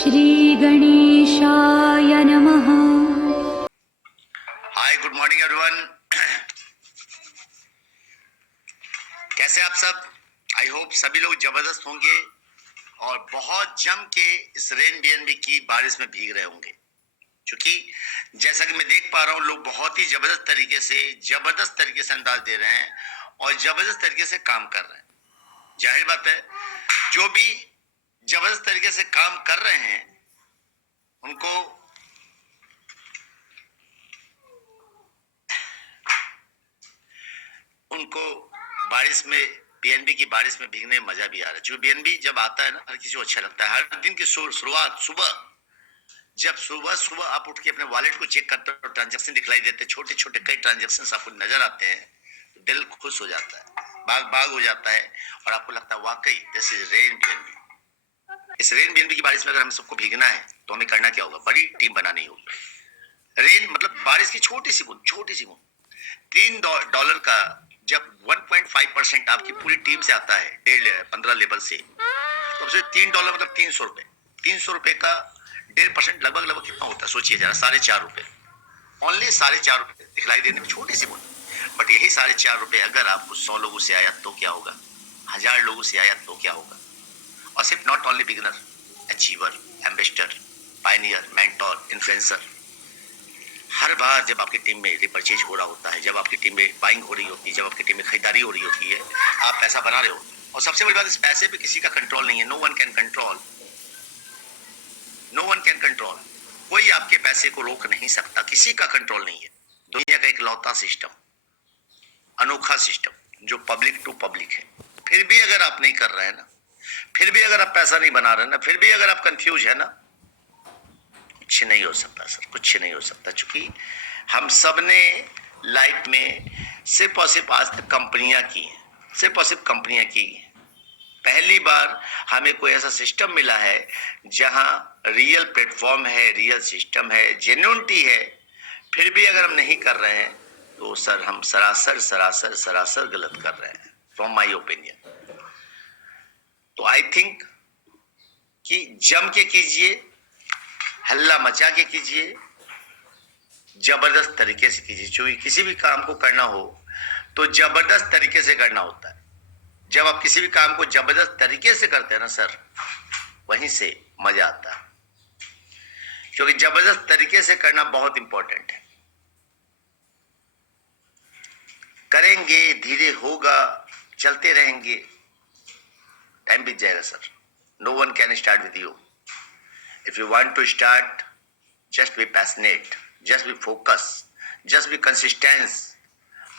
श्री गणेशाय नमः। हाय, good morning everyone. कैसे आप सब? आई होप सभी लोग जबरदस्त होंगे और बहुत जम के इस रेन बीएनबी की बारिश में भीग रहे होंगे, क्योंकि जैसा कि मैं देख पा रहा हूँ लोग बहुत ही जबरदस्त तरीके से अंदाज दे रहे हैं और जबरदस्त तरीके से काम कर रहे हैं। जाहिर बात है, जो भी जबरदस्त तरीके से काम कर रहे हैं उनको बारिश में, बीएनबी की बारिश में भीगने में मजा भी आ रहा है। क्योंकि बीएनबी जब आता है ना, हर किसी को अच्छा लगता है। हर दिन की शुरुआत जब सुबह आप उठ के अपने वॉलेट को चेक करते हो, ट्रांजैक्शन दिखलाई देते, छोटे छोटे कई ट्रांजैक्शन आपको नजर आते हैं, तो दिल खुश हो जाता है, बाग हो जाता है और आपको लगता है वाकई दिस इज रेन बीएनबी। इस रेन बीएनबी की बारिश में अगर हम सबको भीगना है तो हमें करना क्या होगा? बड़ी टीम बनानी होगी। रेन मतलब बारिश की छोटी सी बूंद। $3 का जब 1.5% आपकी पूरी टीम से आता है 15 लेवल से, तो $3 मतलब $300। $300 का 1.5% लगभग कितना होता है? सोचिए जरा, ₹4.5। ओनली ₹4.5 दिखलाई देने में छोटी सी बूंद। बट यही ₹4.5 अगर आपको 100 लोगों से आया तो क्या होगा? 1000 लोगों से आया तो क्या होगा? और सिर्फ not only beginner, achiever, ambassador, pioneer, mentor, influencer, हर बार जब आपकी टीम में रिपर्चेज हो रहा होता है, जब आपकी टीम में बाइंग हो रही होती है, जब आपकी टीम में खरीदारी हो रही होती है, आप पैसा बना रहे हो। और सबसे बड़ी बात, इस पैसे पे किसी का कंट्रोल नहीं है। No one can control. कोई आपके पैसे को रोक नहीं सकता, किसी का कंट्रोल नहीं है। दुनिया का इकलौता सिस्टम, अनोखा सिस्टम जो पब्लिक टू पब्लिक है। फिर भी अगर आप नहीं कर रहे हैं ना, फिर भी अगर आप पैसा नहीं बना रहे ना, फिर भी अगर आप कंफ्यूज है ना, कुछ नहीं हो सकता सर, कुछ नहीं हो सकता। क्योंकि हम सब ने लाइफ में सिर्फ और सिर्फ आज तक कंपनियां की हैं, पहली बार हमें कोई ऐसा सिस्टम मिला है जहां रियल प्लेटफॉर्म है, रियल सिस्टम है, जेन्युइनिटी है। फिर भी अगर हम नहीं कर रहे हैं तो सर हम सरासर गलत कर रहे हैं, फ्रॉम माई ओपिनियन। तो आई थिंक कि जम के कीजिए, हल्ला मचा के कीजिए, जबरदस्त तरीके से कीजिए। क्योंकि किसी भी काम को करना हो तो जबरदस्त तरीके से करना होता है। जब आप किसी भी काम को जबरदस्त तरीके से करते हैं ना सर, वहीं से मजा आता है। क्योंकि जबरदस्त तरीके से करना बहुत इंपॉर्टेंट है। करेंगे, धीरे होगा, चलते रहेंगे, टाइम बीत जाएगा sir. No one can start with you. If you want to start, just be passionate, just be focused, just be consistent.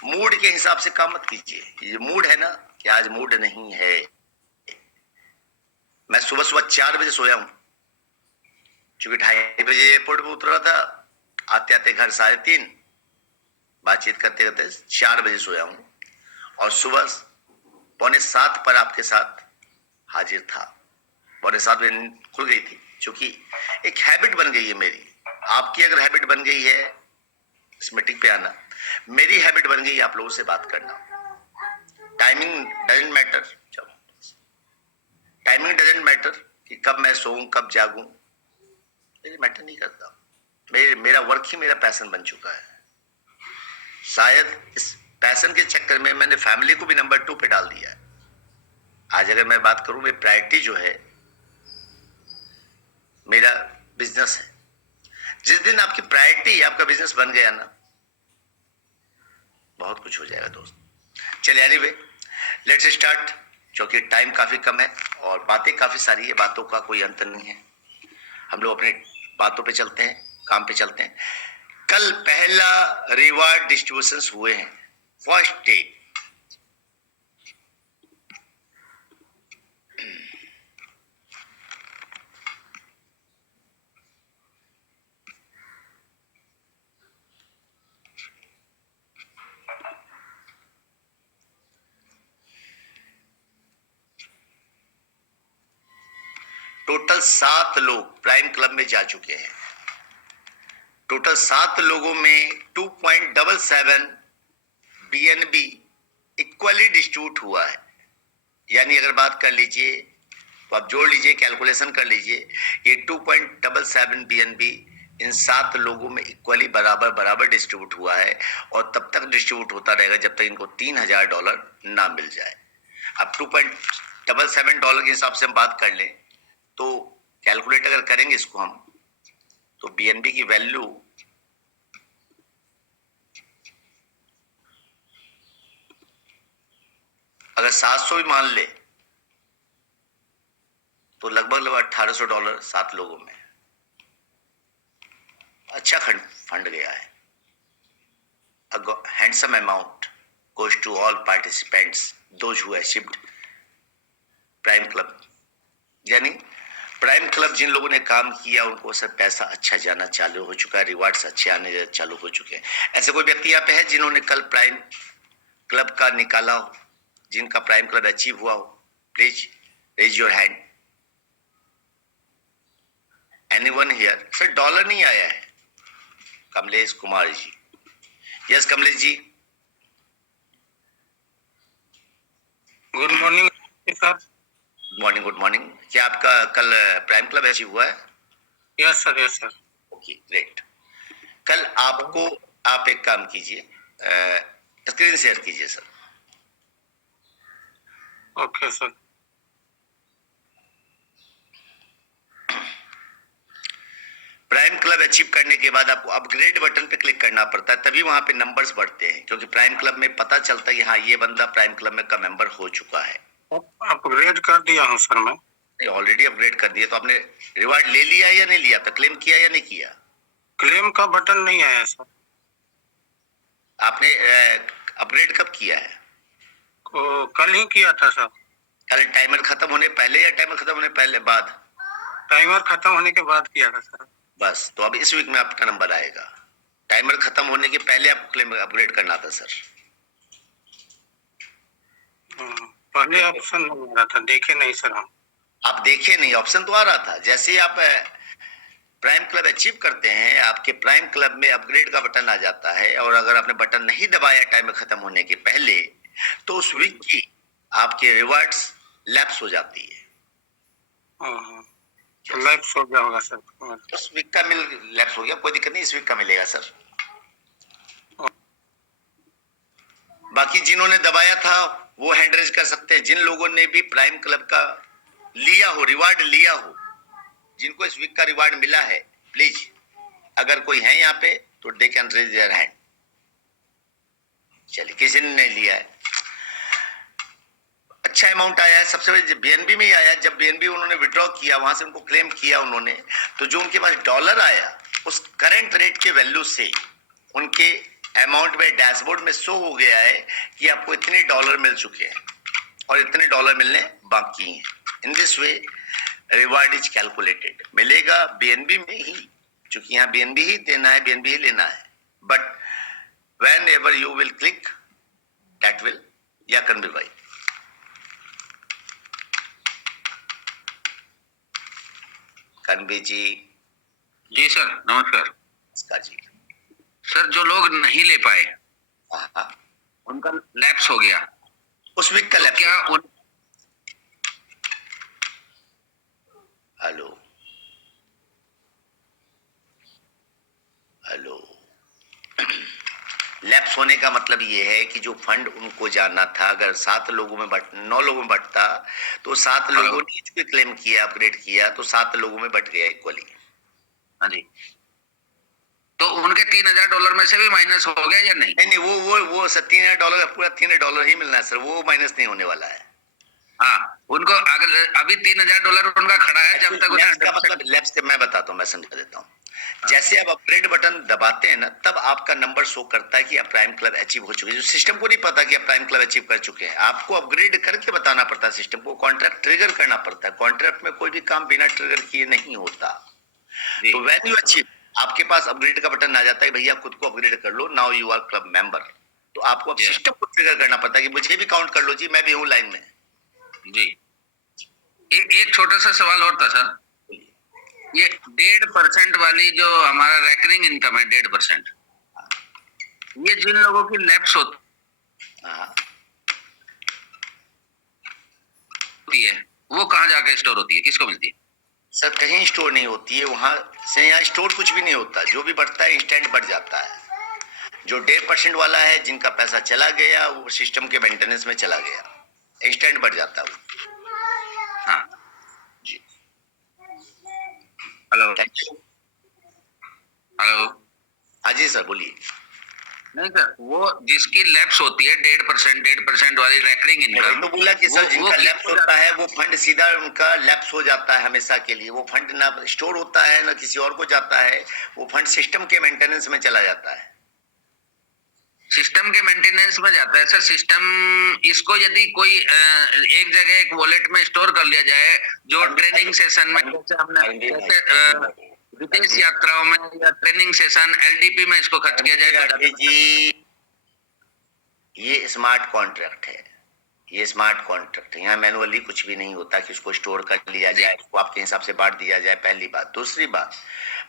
Mood के हिसाब से काम मत कीजिए। ये मूड है ना कि आज मूड नहीं है। मैं सुबह 4 बजे सोया हूं, क्योंकि 2:30 बजे एयरपोर्ट पे उतरा था, आते आते घर 3:30, बातचीत करते करते 4 बजे सोया हूं और सुबह 6:45 पर आपके साथ हाजिर था। 7:15 बजे नींद खुल गई थी, क्योंकि एक हैबिट बन गई है मेरी। आपकी अगर हैबिट बन गई है इस मीटिंग पे आना, मेरी हैबिट बन गई है आप लोगों से बात करना। टाइमिंग डजंट मैटर कि कब मैं सोऊं, कब जागूं, ये मैटर नहीं करता। मेरा वर्क ही मेरा पैशन बन चुका है। शायद इस पैशन के चक्कर में मैंने फैमिली को भी नंबर 2 पे डाल दिया है। आज अगर मैं बात करूं, मेरी प्रायोरिटी जो है मेरा बिजनेस है। जिस दिन आपकी प्रायोरिटी आपका बिजनेस बन गया ना, बहुत कुछ हो जाएगा दोस्त। चलिए, एनीवे लेट्स स्टार्ट। क्योंकि टाइम काफी कम है और बातें काफी सारी है, बातों का कोई अंत नहीं है। हम लोग अपने बातों पे चलते हैं, काम पे चलते हैं। कल पहला रिवार्ड डिस्ट्रीब्यूशंस हुए हैं, फर्स्ट डे। टोटल 7 लोग प्राइम क्लब में जा चुके हैं। टोटल 7 लोगों में 2.77 बीएनबी इक्वली डिस्ट्रीब्यूट हुआ है। यानी अगर बात कर लीजिए तो आप जोड़ लीजिए, कैलकुलेशन कर लीजिए, ये 2.77 BNB इन 7 लोगों में इक्वली बराबर बराबर डिस्ट्रीब्यूट हुआ है और तब तक डिस्ट्रीब्यूट होता रहेगा जब तक इनको $3000 ना मिल जाए। अब $2.77 के हिसाब से हम बात कर लें तो कैलकुलेट अगर करेंगे इसको हम, तो BNB की वैल्यू अगर 700 भी मान ले तो लगभग $1800 7 लोगों में। अच्छा फंड गया है। A handsome amount goes to all participants, those who achieved prime club. यानी प्राइम क्लब जिन लोगों ने काम किया उनको सब पैसा अच्छा जाना चालू हो चुका है, रिवार्ड्स अच्छे आने चालू हो चुके हैं। ऐसे कोई व्यक्ति यहाँ पे है जिन्होंने कल प्राइम क्लब का निकाला हो, जिनका प्राइम क्लब अचीव हुआ हो? Please raise your hand. Anyone here? Sir dollar नहीं आया है। Kamlesh Kumar ji, yes Kamlesh ji. Good morning sir. Morning, good morning. क्या आपका कल प्राइम क्लब अचीव हुआ है? Yes sir, yes sir. Okay great. कल आपको, आप एक काम कीजिए, स्क्रीन शेयर कीजिए sir. Okay sir. Prime club achieve करने के बाद आपको अपग्रेड बटन पे क्लिक करना पड़ता है, तभी वहां पे नंबर्स बढ़ते हैं, क्योंकि प्राइम क्लब में पता चलता है कि हाँ ये बंदा प्राइम क्लब में का मेंबर हो चुका है। अपग्रेड कर दिया हूँ सर मैं। ऑलरेडी अपग्रेड कर दिया, तो आपने रिवार्ड ले लिया या नहीं लिया? तो क्लेम किया या नहीं किया? क्लेम का बटन नहीं आया सर। आपने अपग्रेड कब किया है? कल ही किया था सर। कल टाइमर खत्म होने पहले या टाइमर खत्म होने पहले बाद? टाइमर खत्म होने के बाद किया था सर। बस, तो अब इस वीक में आपका नंबर आएगा। टाइमर खत्म होने के पहले आपको क्लेम अपग्रेड करना था सर। पहले ऑप्शन नहीं आ रहा था, देखे नहीं सर हम। आप देखे नहीं, ऑप्शन तो आ रहा था। जैसे ही आप प्राइम क्लब अचीव करते हैं, आपके प्राइम क्लब में अपग्रेड का बटन आ जाता है, और अगर आपने बटन नहीं दबाया टाइम खत्म होने के पहले, तो उस वीक की आपके रिवार्ड्स लैप्स हो जाती है। लैप्स हो गया होगा सर। उस वीक का मिल लैप्स हो गया, कोई दिक्कत नहीं, इस वीक का मिलेगा सर। बाकी जिन्होंने दबाया था वो हैंड रेज कर सकते हैं। जिन लोगों ने भी प्राइम क्लब का लिया हो, रिवार्ड लिया हो, जिनको इस वीक का रिवार्ड मिला है, प्लीज अगर कोई है यहाँ पे तो they can raise their hand. चलिए, किसी ने नहीं लिया है। अच्छा अमाउंट आया है, सबसे पहले BNB में ही आया। जब BNB उन्होंने विड्रॉ किया, वहां से उनको क्लेम किया उन्होंने, तो जो उनके पास डॉलर आया उस करंट रेट के वैल्यू से उनके अमाउंट में डैशबोर्ड में शो हो गया है कि आपको इतने डॉलर मिल चुके हैं और इतने डॉलर मिलने बाकी हैं। In this way reward is calculated. मिलेगा BNB में ही, क्योंकि यहाँ BNB ही देना है, BNB ही लेना है। But when ever you will click that will, या कन्वी भाई। कन्वी जी। जी सर, नमस्कार। नमस्कार जी। सर जो लोग नहीं ले पाए हाँ, उनका लैप्स हो गया, उस वीक का तो लैप्स। क्या उन... हेलो हेलो। लैप्स होने का मतलब ये है कि जो फंड उनको जाना था, अगर 9 लोगों में बंटता, तो 7 लोगों ने जो क्लेम किया, अपग्रेड किया, तो 7 लोगों में बट गया इक्वली। हाँ जी, तो उनके $3000 में से भी माइनस हो गया या नहीं? नहीं, वो $3000 पूरा $3000 ही मिलना है सर, वो माइनस नहीं होने वाला है। हाँ, उनको अभी $3000 उनका खड़ा है जब तक उन्हें मतलब लैप्स मैं बताता हूँ, मैं समझा देता हूँ। जैसे आप अपग्रेड बटन दबाते हैं ना, तब आपका नंबर शो करता है कि आप प्राइम क्लब अचीव हो चुके हैं। जो सिस्टम को नहीं पता कि आप प्राइम क्लब अचीव कर चुके हैं, आपको अपग्रेड करके बताना पड़ता है सिस्टम को, कॉन्ट्रैक्ट ट्रिगर करना पड़ता है। कॉन्ट्रैक्ट में कोई भी काम बिना ट्रिगर किए नहीं होता। तो व्हेन यू अचीव, आपके पास अपग्रेड का बटन आ जाता है, भैया खुद को अपग्रेड कर लो, now you are club member. तो आपको अब सिस्टम को ट्रिगर करना पड़ता है कि मुझे भी काउंट कर लो जी, मैं भी हूँ लाइन में। जी, एक छोटा सा सवाल और था सर। ये 1.5% वाली जो हमारा रेकरिंग इनकम है, 1.5%, ये जिन लोगों की लैप्स होती है वो कहाँ जाके स्टोर होती है, किसको मिलती है? सर कहीं स्टोर नहीं होती है, वहां से यहाँ स्टोर कुछ भी नहीं होता, जो भी बढ़ता है इंस्टेंट बढ़ जाता है। जो 1.5% वाला है, जिनका पैसा चला गया वो सिस्टम के मेंटेनेंस में चला गया, इंस्टेंट बढ़ जाता है वो। हाँ जी हेलो थैंक यू। हेलो। हाँ जी सर बोलिए। नहीं सर, वो जिसकी लैप्स होती है 1.5% वाली रैकरिंग वही इनकम, तो बोला कि सर जिनका लैप्स किसको होता है वो फंड सीधा उनका लैप्स हो जाता है हमेशा के लिए। वो फंड ना स्टोर होता है ना किसी और को जाता है, वो फंड सिस्टम के मेंटेनेंस में चला जाता है। सिस्टम के मेंटेनेंस में जाता है? सर सिस्टम इसको यदि कोई एक जगह एक वॉलेट में स्टोर कर लिया जाए, जो ट्रेनिंग सेशन में जैसे हमने जैसे विदेश यात्राओं में या ट्रेनिंग सेशन एलडीपी में इसको खर्च किया जाए तो राठी जी ये स्मार्ट कॉन्ट्रैक्ट है, ये स्मार्ट कॉन्ट्रैक्ट है। यहाँ मैनुअली कुछ भी नहीं होता कि उसको स्टोर कर लिया जाए, उसको आपके हिसाब से बांट दिया जाए। पहली बात। दूसरी बात,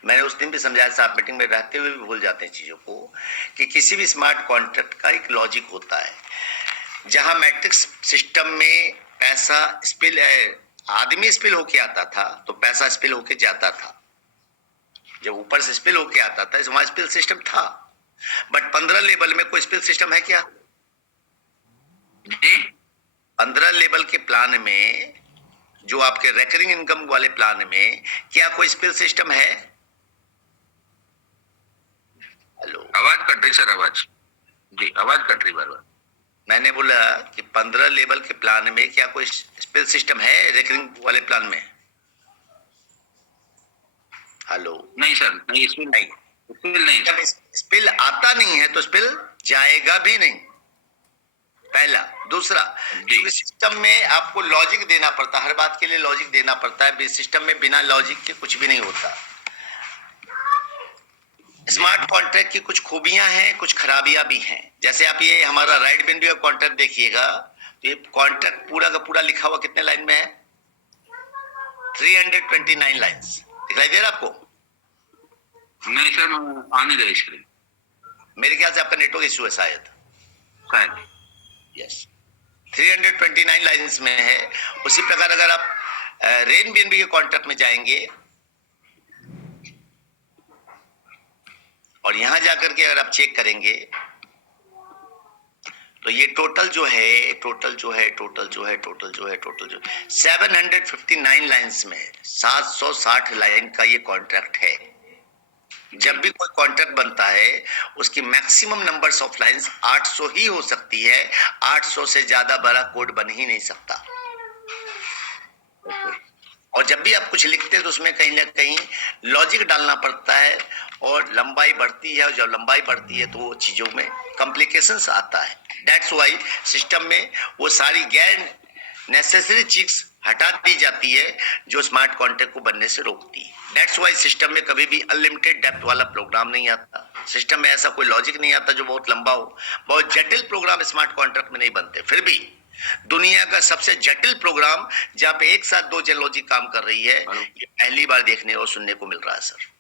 मैंने उस दिन भी समझाया, साहब मीटिंग में रहते हुए भी भूल जाते हैं चीजों को, कि किसी भी स्मार्ट कॉन्ट्रैक्ट का एक लॉजिक होता है। जहां मैट्रिक्स सिस्टम में पैसा स्पिल आदमी स्पिल होके आता था तो पैसा स्पिल होके जाता था। जब ऊपर से स्पिल होके आता था वहां स्पिल सिस्टम था, बट 15 लेवल में कोई स्पिल सिस्टम है क्या? जी 15 लेवल के प्लान में, जो आपके रेकरिंग इनकम वाले प्लान में, क्या कोई स्पिल सिस्टम है? हेलो आवाज कट रही सर, आवाज जी आवाज कट रही बार बार। मैंने बोला कि 15 लेवल के प्लान में क्या कोई स्पिल सिस्टम है रेकरिंग वाले प्लान में? हेलो नहीं सर, नहीं स्पिल नहीं, स्पिल नहीं जब स्पिल आता नहीं है तो स्पिल जाएगा भी नहीं, पहला। दूसरा, सिस्टम में आपको लॉजिक देना पड़ता है, हर बात के लिए लॉजिक देना पड़ता है। सिस्टम में बिना लॉजिक के कुछ भी नहीं होता। स्मार्ट कॉन्ट्रैक्ट की कुछ खूबियां हैं, कुछ खराबियां भी हैं। जैसे आप ये हमारा राइट बिंदु का कॉन्ट्रैक्ट देखिएगा, तो ये कॉन्ट्रैक्ट पूरा का पूरा लिखा हुआ कितने लाइन में है? 329 लाइन्स। दिखाई दे रहा आपको? नहीं सर, आ नहीं रही स्क्रीन। मेरे ख्याल से आपका नेटवर्क इश्यू है शायद। शायद यस 329 लाइन्स में है। उसी प्रकार अगर आप रेन बीएनबी के कॉन्ट्रैक्ट में जाएंगे और यहां जाकर के अगर आप चेक करेंगे तो ये टोटल जो है 759 लाइन्स में है। 760 लाइन का ये कॉन्ट्रैक्ट है। जब भी कोई कॉन्ट्रैक्ट बनता है उसकी मैक्सिमम नंबर्स ऑफ लाइंस 800 ही हो सकती है। 800 से ज्यादा बड़ा कोड बन ही नहीं सकता। और जब भी आप कुछ लिखते हैं तो उसमें कहीं ना कहीं लॉजिक डालना पड़ता है, और लंबाई बढ़ती है, और जब लंबाई बढ़ती है तो वो चीजों में कॉम्प्लिकेशंस आता है। दैट्स वाई सिस्टम में वो सारी गैर नेसेसरी चीज हटा दी जाती है जो स्मार्ट कॉन्ट्रैक्ट को बनने से रोकती है। दैट्स वाई सिस्टम में कभी भी अनलिमिटेड डेप्थ वाला प्रोग्राम नहीं आता। सिस्टम में ऐसा कोई लॉजिक नहीं आता जो बहुत लंबा हो। बहुत जटिल प्रोग्राम स्मार्ट कॉन्ट्रैक्ट में नहीं बनते। फिर भी दुनिया का सबसे जटिल प्रोग्राम जहां पे एक साथ 2 जेन लॉजिक काम कर रही है, ये पहली बार देखने और सुनने को मिल रहा है sir.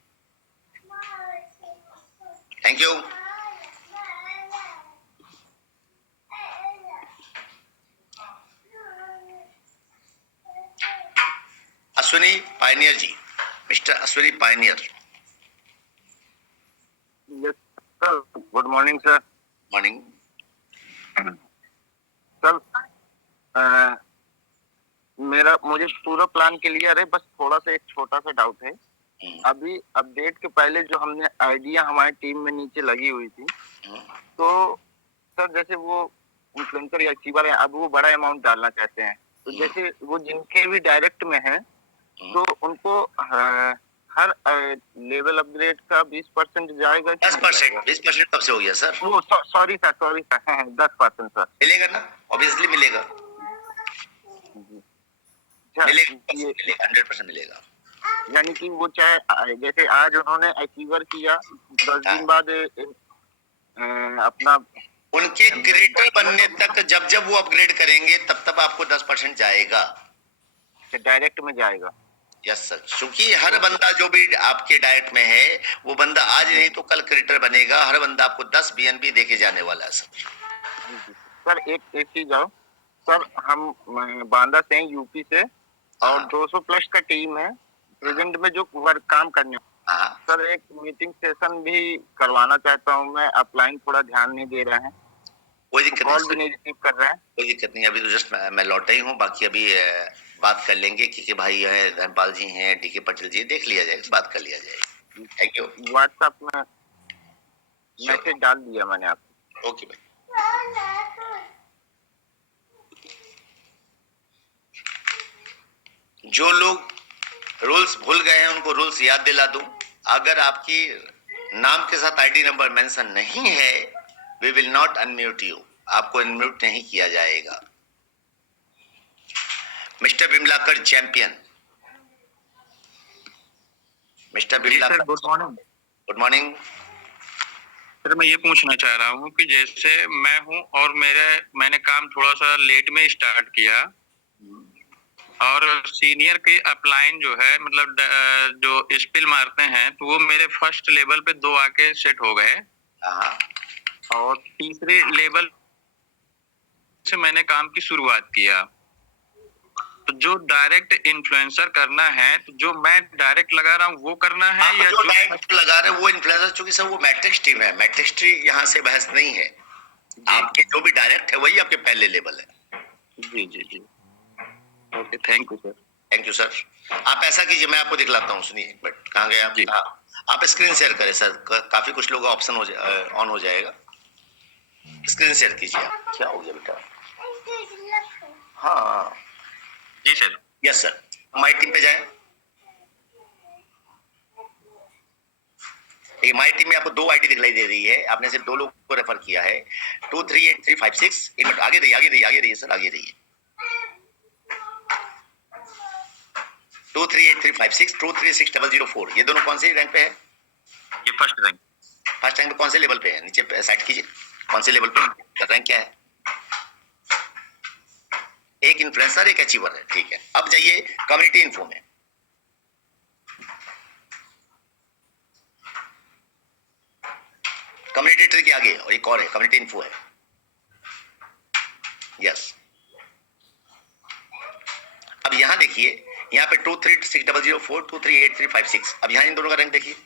Thank you. Ashwini Pioneer ji, mister Ashwini Pioneer. Good morning sir. Morning sir, मुझे पूरा प्लान क्लियर है, बस थोड़ा सा एक छोटा सा डाउट है। अभी अपडेट के पहले जो हमने आइडिया हमारी टीम में नीचे लगी हुई थी, तो सर जैसे वो इन्फ्लुएंसर या अचीवर है, अब वो बड़ा अमाउंट डालना चाहते हैं, तो जैसे वो जिनके भी डायरेक्ट में है तो उनको हर लेवल अपग्रेड का 20% जाएगा? 10%। 20% कब से हो गया सर? वो सॉरी सर 10% सर। मिलेगा ना, ऑब्वियसली मिलेगा। मिलेगा 100% मिलेगा। यानी कि वो चाहे जैसे आज उन्होंने अचीवर किया, 10 दिन बाद अपना उनके क्रिएटर बनने तक जब जब वो अपग्रेड करेंगे तब तब आपको 10% जाएगा। डायरेक्ट में जाएगा? यस सर, क्योंकि हर बंदा जो भी आपके डायरेक्ट में है वो बंदा आज नहीं तो कल क्रिएटर बनेगा। हर बंदा आपको 10 बीएनबी देके जाने वाला है सर। सर एक चीज आओ सर, हम बांदा से हैं, यूपी से, और 200 प्लस का टीम है प्रेजेंट में जो वर्क काम करने। हाँ सर एक मीटिंग सेशन भी करवाना चाहता हूँ मैं, अपलाइन थोड़ा ध्यान नहीं दे रहे हैं, कोई दिक्कत कॉल भी नहीं, नहीं रिसीव कर रहे हैं। कोई दिक्कत नहीं। अभी तो जस्ट मैं लौटा ही हूँ, बाकी अभी बात कर लेंगे कि भाई है धर्मपाल जी हैं, डीके पटेल जी, देख लिया जाएगा, बात कर लिया जाएगा। Thank you. व्हाट्सएप में मैसेज डाल दिया मैंने आपको। ओके भाई। जो लोग रूल्स भूल गए हैं उनको रूल्स याद दिला दूं। अगर आपकी नाम के साथ आईडी नंबर मेंशन नहीं है, we will not unmute you, आपको अनम्यूट नहीं किया जाएगा। Mister Vimalakar champion, mister Vimalakar, good morning. Good morning. Sir मैं ये पूछना चाह रहा हूँ कि जैसे मैं हूँ और मैंने काम थोड़ा सा लेट में स्टार्ट किया और सीनियर के अपलाइन जो है मतलब जो स्पिल मारते हैं तो वो मेरे फर्स्ट लेवल पे 2 आके सेट हो गए हाँ, और तीसरे लेवल से मैंने काम की शुरुआत किया। तो जो डायरेक्ट इन्फ्लुएंसर करना है तो जो मैं डायरेक्ट लगा रहा हूँ वो करना है आप या जो डायरेक्ट लगा रहे हैं वो इन्फ्लुएंसर, चूंकि सर वो मैट्रिक्स टीम है, मैट्रिक्स टीम यहाँ से बहस नहीं है। आपके जो भी डायरेक्ट है वही आपके पहले लेवल है। जी जी जी okay thank you sir. Thank you sir. आप ऐसा कीजिए, मैं आपको दिखलाता हूँ, सुनिए। बट कहाँ गए आप? जी। आप स्क्रीन शेयर करें सर, काफी कुछ लोगों का ऑप्शन ऑन हो जाएगा। स्क्रीन शेयर कीजिए। क्या हो गया बेटा? हाँ जी sir. Yes sir. My team पे जाएं। माई टीम में आपको 2 आईडी दिखलाई दे रही है, आपने सिर्फ 2 लोगों को रेफर किया है। 238356। एक मिनट आगे रहिए, आगे रहिए, आगे रहिए सर, आगे रहिए। 238356, 236004, ये दोनों कौन से रैंक पे है? ये फर्स्ट रैंक। फर्स्ट रैंक पे कौन से लेवल पे है? नीचे साइड कीजिए, कौन से लेवल पे रैंक क्या है? एक इन्फ्लुएंसर, एक अचीवर है, ठीक है। अब जाइए कम्युनिटी इन्फो में। कम्युनिटी ट्री के आगे और एक और है, कम्युनिटी इन्फो है। यस। अब यहां देखिए, यहाँ पे 236004, 238356। अब यहाँ इन दोनों का रैंक देखिए,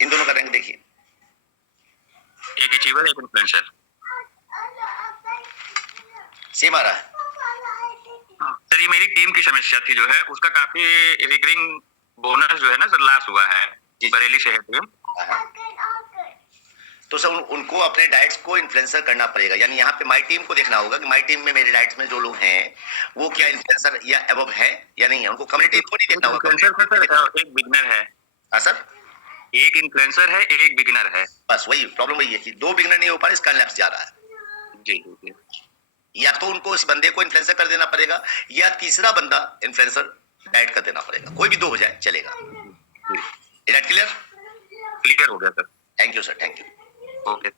इन दोनों का रैंक देखिए। एक अचीवर एक इन्फ्लुएंसर सेम आ रहा है। सर ये मेरी टीम की समस्या थी जो है उसका काफी रिकरिंग बोनस जो है ना सर लॉस हुआ है बरेली शहर टीम। तो सर उनको अपने डाइट्स को इन्फ्लुएंसर करना पड़ेगा, यानी यहाँ पे माई टीम को देखना होगा कि माई टीम में मेरे डाइट्स में जो लोग हैं वो क्या इन्फ्लुएंसर या एबव है या नहीं है। उनको कम्युनिटी को नहीं देखना होगा। एक बिगिनर है। हाँ सर, एक इन्फ्लुएंसर है एक बिगिनर है। बस वही प्रॉब्लम वही है कि 2 बिगिनर नहीं हो पा रहे, इसका लैप्स जा रहा है। जी जी। या तो उनको इस बंदे को इन्फ्लुएंसर कर देना पड़ेगा या तीसरा बंदा इन्फ्लुएंसर डाइट कर देना पड़ेगा, कोई भी 2 हो जाए चलेगा। Is that clear? क्लियर हो गया sir. Thank you sir, thank you. Okay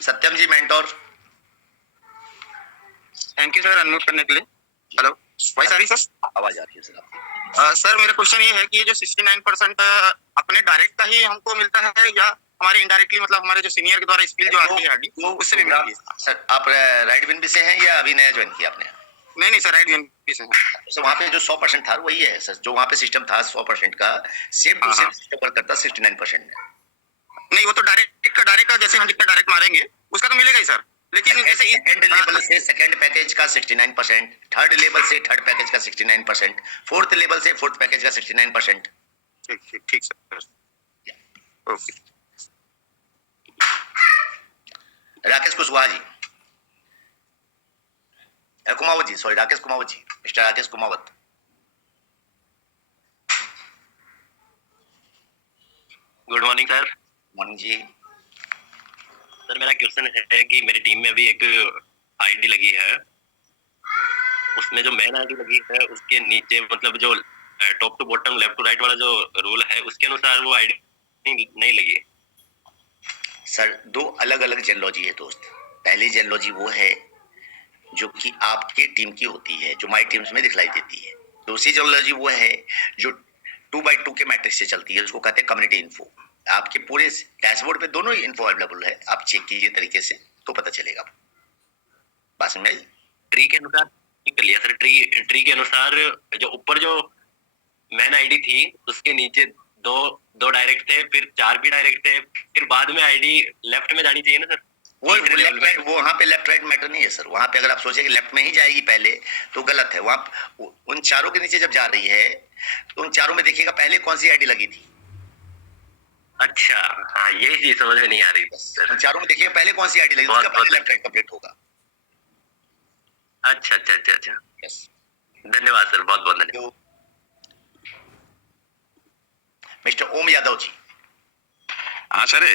Satyam ji mentor. Thank you sir unmute करने के लिए। हेलो वॉइस आ रही सर? आवाज आ रही है सर आपकी। सर मेरा क्वेश्चन ये है कि ये जो 69% अपने डायरेक्ट का ही हमको मिलता है या हमारे इनडायरेक्टली मतलब हमारे जो सीनियर के द्वारा स्किल जो आती है वो उससे भी मिलती है? सर आप राइट विन भी से हैं या अभी नया ज्वाइन किया आपने? नहीं सर राइट यूनिवर्सिटी से है। तो वहाँ पे जो 100% था वही है सर, जो वहाँ पे सिस्टम था 100% का, same to same system work करता 69% में। नहीं वो तो डायरेक्ट का जैसे हम जितना डायरेक्ट मारेंगे उसका तो मिलेगा ही सर, लेकिन जैसे सेकंड लेवल से सेकंड पैकेज का 69%, थर्ड लेवल से थर्ड पैकेज का 69%, फोर्थ लेवल से फोर्थ पैकेज का 69%। ठीक sir. Okay. Rakesh Kushwaha ji, Kumawat ji, sorry Rakesh Kumawat ji, mister Rakesh Kumawat. Good morning sir. Morning जी। सर मेरा क्वेश्चन है कि मेरी टीम में अभी एक आईडी लगी है, उसमें जो मेन आईडी लगी है उसके नीचे मतलब जो top to bottom left to right वाला जो रूल है उसके अनुसार वो आईडी नहीं लगी। सर 2 अलग अलग जेनोलॉजी है दोस्त। पहली जेनोलॉजी वो है जो कि आपके टीम की होती है, जो माई टीम्स में दिखलाई देती है। दूसरी जेनोलॉजी वो है जो 2x2 के मैट्रिक्स से चलती है, उसको कहते हैं कम्युनिटी इन्फो। आपके पूरे डैशबोर्ड पे दोनों ही इन्फो अवेलेबल है, आप चेक कीजिए तरीके से तो पता चलेगा। बात समझ आई? ट्री के अनुसार ठीक कर लिया सर। ट्री के अनुसार जो ऊपर जो मैन आईडी थी उसके नीचे दो डायरेक्ट थे, फिर 4 भी डायरेक्ट थे, फिर बाद में आईडी लेफ्ट में जानी चाहिए ना सर? वो वहाँ पे लेफ्ट राइट मैटर नहीं है सर। वहाँ पे अगर आप सोचे कि लेफ्ट में ही जाएगी पहले तो गलत है। वहाँ उन चारों के नीचे जब जा रही है तो उन चारों में देखिएगा पहले कौन सी आईडी लगी थी। अच्छा, हाँ यही चीज समझ में नहीं आ रही सर। उन चारों में देखिएगा पहले कौन सी आईडी लगी, उसका पहले लेफ्ट राइट कंप्लीट होगा। अच्छा अच्छा अच्छा अच्छा, यस, धन्यवाद सर, बहुत बहुत धन्यवाद। मिस्टर ओम यादव जी। हाँ सर,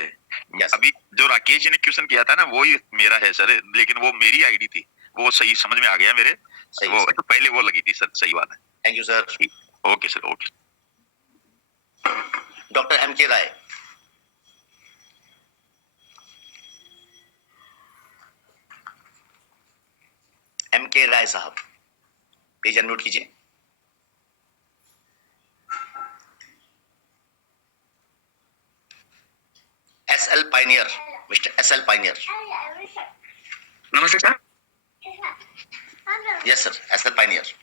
Yes. अभी जो राकेश जी ने क्वेश्चन किया था ना वो ही मेरा है सर, लेकिन वो मेरी आईडी थी, वो सही समझ में आ गया मेरे। सही, वो सही। तो पहले वो लगी थी सर, सही बात है। Thank you sir. Okay sir, okay. Doctor M K Rai. M K Rai साहब प्लीज अनम्यूट कीजिए। S L pioneer, mister S L pioneer. नमस्ते sir. Yes sir, S L pioneer.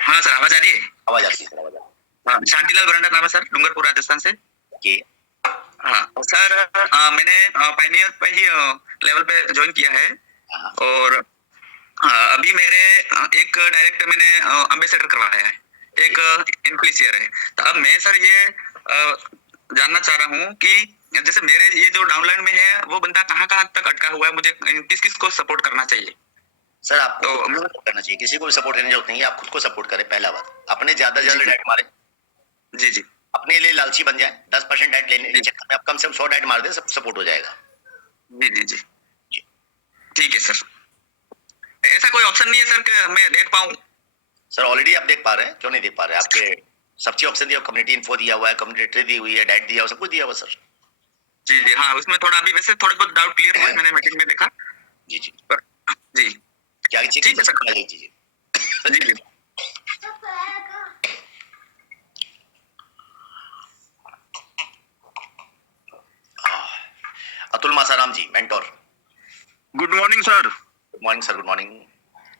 हाँ सर, आवाज आ रही है? आवाज आती है सर, आवाज आती हाँ, शांतिलाल बरंडा नाम है सर, डूंगरपुर राजस्थान से। है। हाँ सर, मैंने पायनियर पे ही लेवल पे ज्वाइन किया है और अभी मेरे एक डायरेक्ट मैंने एम्बेसडर करवाया है, एक इनफ्लुएंसर है। तो अब मैं सर ये जानना चाह रहा हूँ कि जैसे मेरे ये जो डाउनलाइन में है वो बंदा कहाँ कहाँ तक अटका हुआ है, मुझे किस किस को सपोर्ट करना चाहिए? सर आपको तो सपोर्ट करना चाहिए, किसी को भी सपोर्ट करने की जरूरत नहीं है। आप खुद को सपोर्ट करें। पहला बात, अपने ज्यादा से ज्यादा डाइट मारे, जी जी अपने लिए लालची बन जाए। 10% डाइट लेने के चक्कर में आप कम से कम 100 डाइट मार दे, सब सपोर्ट हो जाएगा। जी जी जी, ठीक है सर। ऐसा कोई ऑप्शन नहीं है सर कि मैं देख पाऊँ? सर ऑलरेडी आप देख पा रहे हैं, क्यों नहीं देख पा रहे? आपके सब चीज ऑप्शन दिया, कम्युनिटी इन्फो दिया हुआ है, कम्युनिटी ट्री दी हुई है, डाइट दिया हुआ, सब कुछ दिया हुआ सर। जी जी हाँ, उसमें थोड़ा अभी वैसे थोड़े बहुत डाउट क्लियर हुए, मैंने मीटिंग में देखा। जी जी पर जी क्या चीज ठीक है सर। क्या चीज? जी जी Atul Masaram ji, mentor. Good morning sir. Good morning sir, good morning.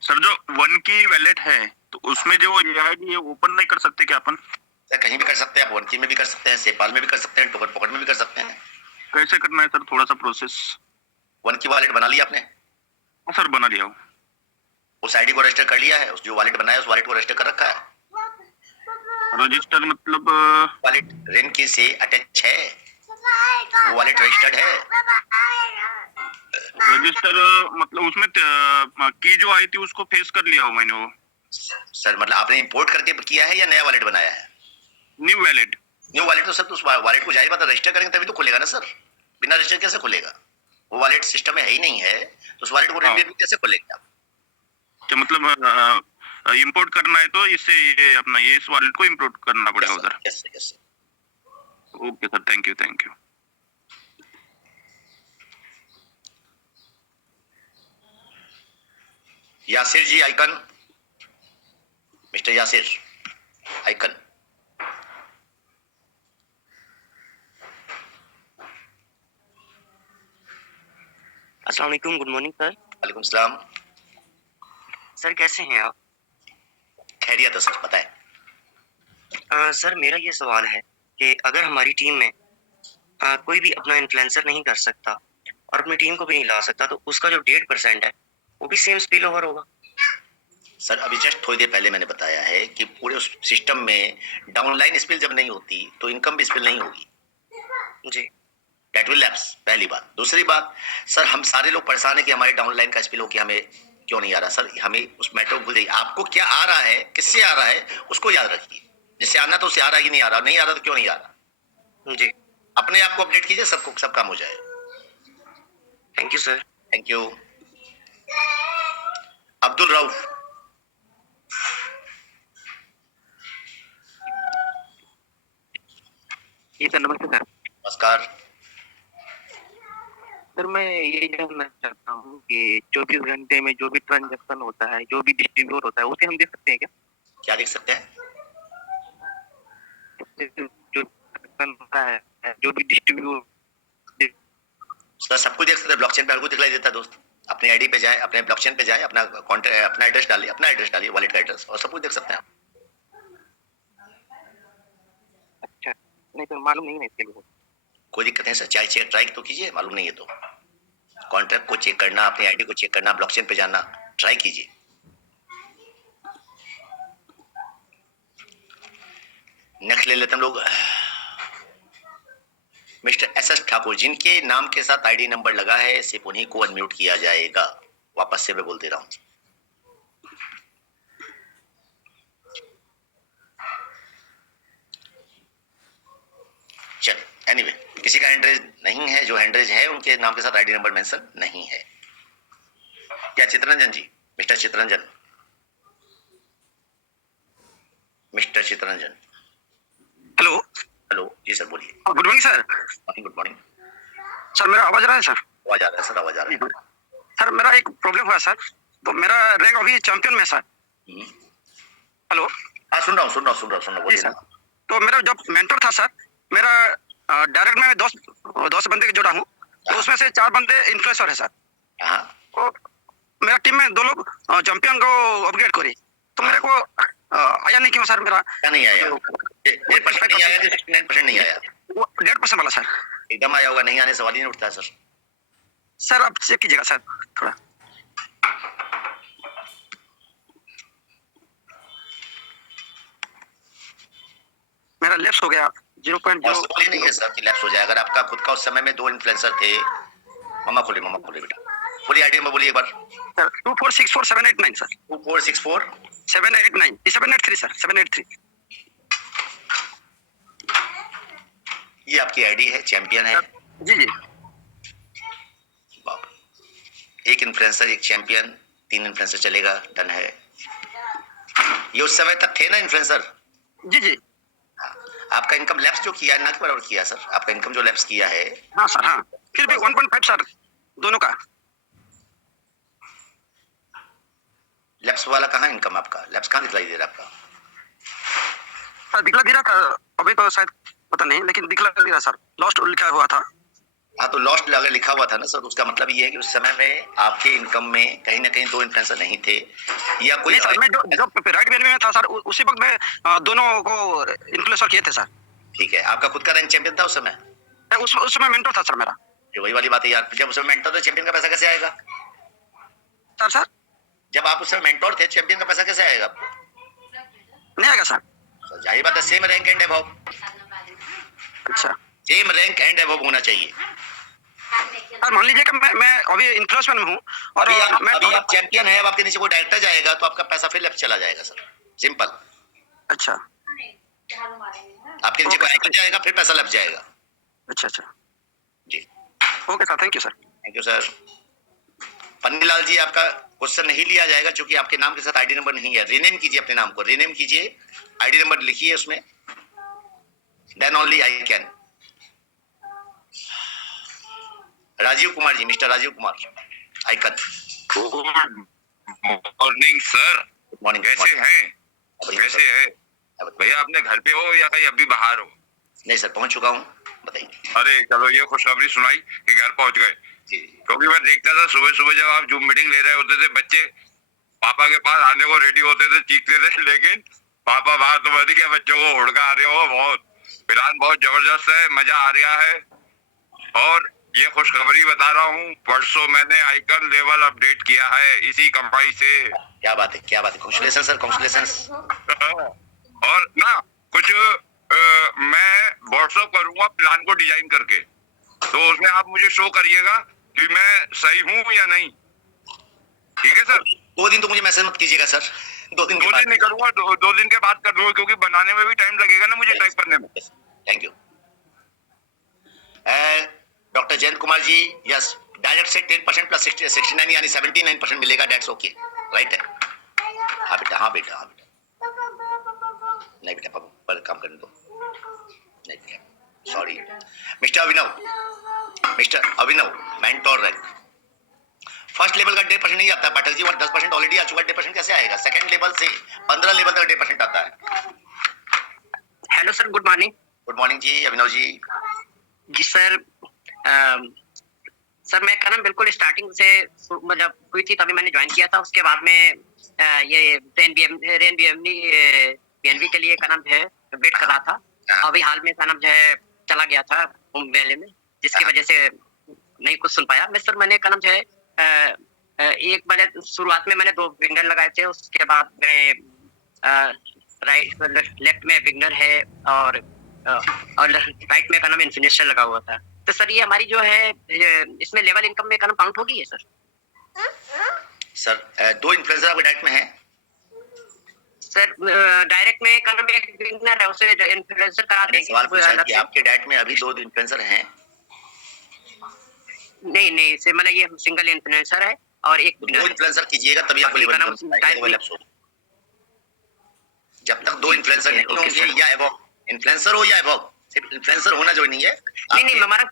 Sir जो 1 की वैलेट है तो उसमें जो आईडी है ओपन नहीं कर सकते क्या अपन? सर कहीं भी कर सकते हैं आप, वनकी में भी कर सकते हैं, सेपाल में भी कर सकते हैं, टोकन पॉकेट में भी कर सकते हैं। कैसे करना है सर, थोड़ा सा प्रोसेस? वन की वॉलेट बना लिया आपने? हाँ सर, बना लिया हूँ। उस आईडी को रजिस्टर कर लिया है? उस जो वॉलेट बनाया है उस वॉलेट को रजिस्टर कर रखा है? रजिस्टर मतलब वॉलेट रेन की से अटैच है, वो वॉलेट रजिस्टर्ड है? रजिस्टर मतलब उसमें की जो आई थी उसको फेस कर लिया हूँ मैंने। वो सर मतलब आपने इंपोर्ट करके किया है या नया वॉलेट बनाया है? New wallet. न्यू वॉलेट तो सर, तो उस वॉलेट को जाहिर बात है रजिस्टर करेंगे तभी तो खुलेगा ना सर। बिना रजिस्टर कैसे खुलेगा? वो वॉलेट सिस्टम में है ही नहीं है, तो उस वॉलेट को रेन कैसे खोलेंगे आप? क्या मतलब इंपोर्ट करना है तो इससे ये अपना ये इस वॉलेट को इंपोर्ट करना पड़ेगा उधर? Yes sir, yes sir. Okay sir, thank you thank you. Yasir ji icon, mister Yasir icon. अस्सलाम वालेकुम, गुड मॉर्निंग सर। वालेकुम सलाम। सर कैसे हैं आप? खैरियत है सर, बताएं। सर मेरा ये सवाल है कि अगर हमारी टीम में कोई भी अपना इन्फ्लुएंसर नहीं कर सकता और अपनी टीम को भी नहीं ला सकता, तो उसका जो 1.5% है वो भी सेम स्पिल ओवर होगा? सर अभी जस्ट थोड़ी देर पहले मैंने बताया है कि पूरे उस सिस्टम में डाउनलाइन स्पिल जब नहीं होती तो इनकम भी स्पिल नहीं होगी जी। डेट विल लैप्स, पहली बात। दूसरी बात सर, हम सारे लोग परेशान है कि हमारे डाउनलाइन का स्पिल हो कि हमें क्यों नहीं आ रहा। सर हमें उस मैटर को भूल जाइए, आपको क्या आ रहा है, किससे आ रहा है उसको याद रखिए। जिससे आना तो उससे आ रहा है कि नहीं आ रहा, नहीं आ रहा तो क्यों नहीं आ रहा। जी, अपने आप को अपडेट कीजिए, सबको सब काम हो जाए। Thank you sir. Thank you. Abdul Rauf. जी सर, नमस्ते सर। नमस्कार। सर मैं ये जानना चाहता हूँ कि 24 घंटे में जो भी ट्रांजैक्शन होता है, जो भी डिस्ट्रीब्यूट होता है, उसे हम देख सकते हैं क्या? क्या देख सकते हैं? जो है जो भी डिस्ट्रीब्यूट सर सब कुछ देख सकते हैं, ब्लॉकचेन पे हर कुछ दिखलाई देता है दोस्त। अपनी आईडी पे जाए, अपने ब्लॉकचेन पे जाए, अपना कॉन्टैक्ट, अपना एड्रेस डालिए वॉलेट का एड्रेस, और सब कुछ देख सकते हैं आप। अच्छा नहीं सर मालूम नहीं है इसके लिए। कोई दिक्कत नहीं सर, चाहे ट्राई तो कीजिए, मालूम नहीं है तो कॉन्ट्रैक्ट को चेक करना, अपनी आईडी को चेक करना, ब्लॉकचेन पे जाना, ट्राई कीजिए। नेक्स्ट ले लेते हम लोग मिस्टर एसएस ठाकुर, जिनके नाम के साथ आईडी नंबर लगा है सिर्फ उन्हीं को अनम्यूट किया जाएगा। वापस से मैं बोल दे रहा हूं। चल एनीवे, किसी का हैंडरेज नहीं है, जो हैंडरेज है उनके नाम के साथ आईडी नंबर मेंशन नहीं है। क्या Chittaranjan ji, mister Chittaranjan, mister Chittaranjan. Hello hello जी सर, बोलिए। Good morning sir. Good morning sir मेरा आवाज आ रहा है सर? आवाज आ रहा है सर, आवाज आ रहा है। सर मेरा एक प्रॉब्लम हुआ सर, तो मेरा रैंक अभी चैंपियन में सर। हेलो हाँ सुन रहा हूँ, बोलिए सर। ना। तो मेरा जो मेंटर था सर, मेरा डायरेक्ट में 10 बंदे के जोड़ा हूँ, तो उसमें से 4 बंदे इन्फ्लुएंसर है सर। हाँ तो मेरा टीम में 2 लोग चैंपियन को अपग्रेड करे, तो मेरे को आया नहीं क्यों सर? मेरा क्या नहीं आया? 1% नहीं आया, 69% नहीं आया। वो 1.5% वाला सर। एकदम आया होगा, नहीं आने सवाल ही नहीं उठता है सर। सर आप चेक कीजिएगा सर थोड़ा। मेरा लेफ्ट हो गया 0.0। सवाल ही नहीं है सर कि लैप्स हो जाए। अगर आपका खुद का उस समय में 2 इन्फ्लुएंसर थे। मामा खोलिए बेटा, पूरी आईडी में बोलिए एक बार। Sir 2464789 sir. 2464 789 783 सर 783। ये आपकी आईडी है, चैंपियन है। जी जी। बाप, एक इन्फ्लुएंसर, एक चैंपियन, 3 इन्फ्लुएंसर चलेगा, डन है। ये उस समय तक थे ना इन्फ्लुएंसर? जी जी। आपका इनकम लैप्स जो किया है ना, बराबर किया सर। आपका इनकम जो लैप्स किया है। हाँ सर हाँ, फिर भी 1.5 सर दोनों का। लैप्स वाला कहाँ इनकम आपका? लैप्स कहाँ दिखलाई दे रहा है आपका? सर दिखला दे रहा था अभी, तो शायद पता नहीं, लेकिन दिखला दे रहा सर। लॉस्ट लिखा हुआ था। हाँ तो लॉस्ट अगर लिखा हुआ था ना सर, तो उसका मतलब ये है कि उस समय में आपके इनकम में कहीं ना कहीं 2 इन्फ्लुएंसर नहीं थे, या कोई सर मैं जो राइट वेन्यू में था सर, उसी वक्त में दोनों को इन्फ्लुएंसर किए थे सर। ठीक है, आपका खुद का रैंक चैंपियन था उस समय? उस समय मेंटर था सर मेरा। वही वाली बात है यार, जब उस समय मेंटर तो चैंपियन का पैसा कैसे आएगा? सर जब आप उस समय मेंटर थे, चैंपियन का पैसा कैसे आएगा आपको? नहीं आएगा सर। जाहिर बात है, सेम रैंक एंड अबव। अच्छा, सेम रैंक एंड अबव होना चाहिए। सर मान लीजिए कि मैं अभी इन्फ्लुएंसर में हूँ और अभी आप चैंपियन है, अब आपके नीचे कोई डायरेक्टर जाएगा तो आपका पैसा फिर लेफ्ट चला जाएगा सर, सिंपल। अच्छा, आपके नीचे कोई डायरेक्टर जाएगा, फिर पैसा लेफ्ट जाएगा। अच्छा जी okay sir, thank you sir. Thank you sir. Pannilal ji, आपका क्वेश्चन नहीं लिया जाएगा क्योंकि आपके नाम के साथ आईडी नंबर नहीं है। रीनेम कीजिए अपने नाम को, रीनेम कीजिए, आईडी नंबर लिखिए उसमें, then only I can. Rajiv Kumar ji, mister Rajiv Kumar icon. Morning sir. Good morning. कैसे हैं? भैया अपने घर पे हो या कहीं अभी बाहर हो? नहीं सर, पहुंच चुका हूँ, बताइए। अरे चलो, ये खुशखबरी सुनाई कि घर पहुंच गए। क्योंकि मैं देखता था सुबह सुबह जब आप जूम मीटिंग ले रहे होते थे, बच्चे पापा के पास आने को रेडी होते थे, चीखते थे, लेकिन पापा बाहर तो बच गया, बच्चों को हुड़का आ रहे हो। बहुत प्लान बहुत जबरदस्त है, मजा आ रहा है। और ये खुशखबरी बता रहा हूँ, परसों मैंने आइकन लेवल अपडेट किया है इसी कमाई से। क्या बात है, क्या बात है, कांग्रेचुलेशन सर, कांग्रेचुलेशन। और ना कुछ मैं व्हाट्सएप करूंगा प्लान को डिजाइन करके, तो उसमें आप मुझे शो करिएगा कि मैं सही हूँ या नहीं। ठीक है सर? 2 दिन तो मुझे मैसेज मत कीजिएगा सर, 2 दिन नहीं करूंगा, 2 दिन के बाद कर दूंगा, क्योंकि बनाने में भी टाइम लगेगा ना मुझे, टाइप करने में। Thank you. Doctor Jayant Kumar ji, yes, direct से 10% प्लस 69 यानी 79% मिलेगा, डेट्स ओके, राइट है? हाँ बेटा, हाँ बेटा, हाँ बेटा। नहीं बेटा, पर काम करने दो। नहीं बेटा, सॉरी। मिस्टर अभिनव, मेंटोर रैंक। फर्स्ट लेवल का 1.5% नहीं आता पाठक जी, 10% ऑलरेडी आ चुका, 1.5% कैसे आएगा? सेकंड लेवल से 15 लेवल तक 1.5% आता है। Hello sir, good morning. Good morning जी अभिनव जी। जी सर, सर मैं क्या नाम बिल्कुल स्टार्टिंग से मतलब हुई थी तभी मैंने ज्वाइन किया था। उसके बाद में ये बीएनबी के लिए क्या नाम है वेट कर रहा था। अभी हाल में क्या नाम है चला गया था कुंभ मेले में, जिसकी वजह से नहीं कुछ सुन पाया मैं। सर मैंने क्या नाम है एक मैंने शुरुआत में मैंने 2 विंगर लगाए थे, उसके बाद में राइट लेफ्ट में विंगर है और राइट में का नाम इन्फिनिशर लगा हुआ था। तो सर ये हमारी जो है इसमें लेवल इनकम में का नाम काउंट होगी है सर? सर 2 इन्फ्लुएंसर आपके डाइट में है? सर डायरेक्ट में का नाम एक विंगर है, उसे इन्फ्लुएंसर करा देंगे। सवाल पूछा कि आपके डाइट में अभी 2 इन्फ्लुएंसर हैं? नहीं से मतलब ये सिंगल इन्फ्लुएंसर है और एक 2 इन्फ्लुएंसर कीजिएगा तभी आपको लेवल इनकम। जब तक 2 इन्फ्लुएंसर नहीं होंगे या अबव, इन्फ्लुएंसर हो या अबव, सिर्फ इन्फ्लुएंसर होना जो नहीं है। नहीं हमारा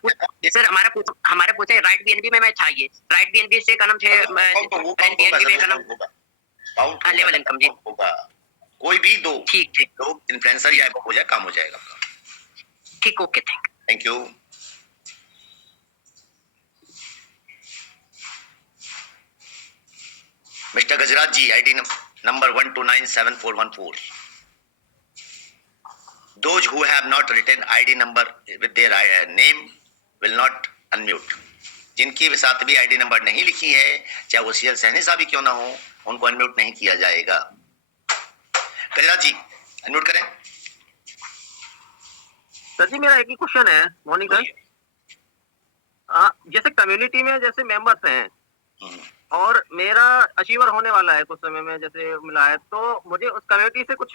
पूछे राइट बीएनबी में मैं चाहिए, राइट बीएनबी से का नाम है बीएनबी में का नाम होगा लेवल इनकम जी होगा। कोई भी 2 ठीक लोग इन्फ्लुएंसर या अबव हो जाए काम हो जाएगा आपका। ठीक, okay, thank you. Mister Gajraj ji, ID number 1297414. Those who have not written ID number with their name will not unmute. जिनकी साथ भी आईडी नंबर नहीं लिखी है, चाहे वो सीएल सहनी साहब ही क्यों ना हो, उनको अनम्यूट नहीं किया जाएगा। गजराज जी अनम्यूट करें। सर जी मेरा एक ही क्वेश्चन है मॉर्निंग सर। जैसे कम्युनिटी में जैसे मेंबर्स हैं और मेरा अचीवर होने वाला है कुछ समय में जैसे मिला है, तो मुझे उस कम्युनिटी से कुछ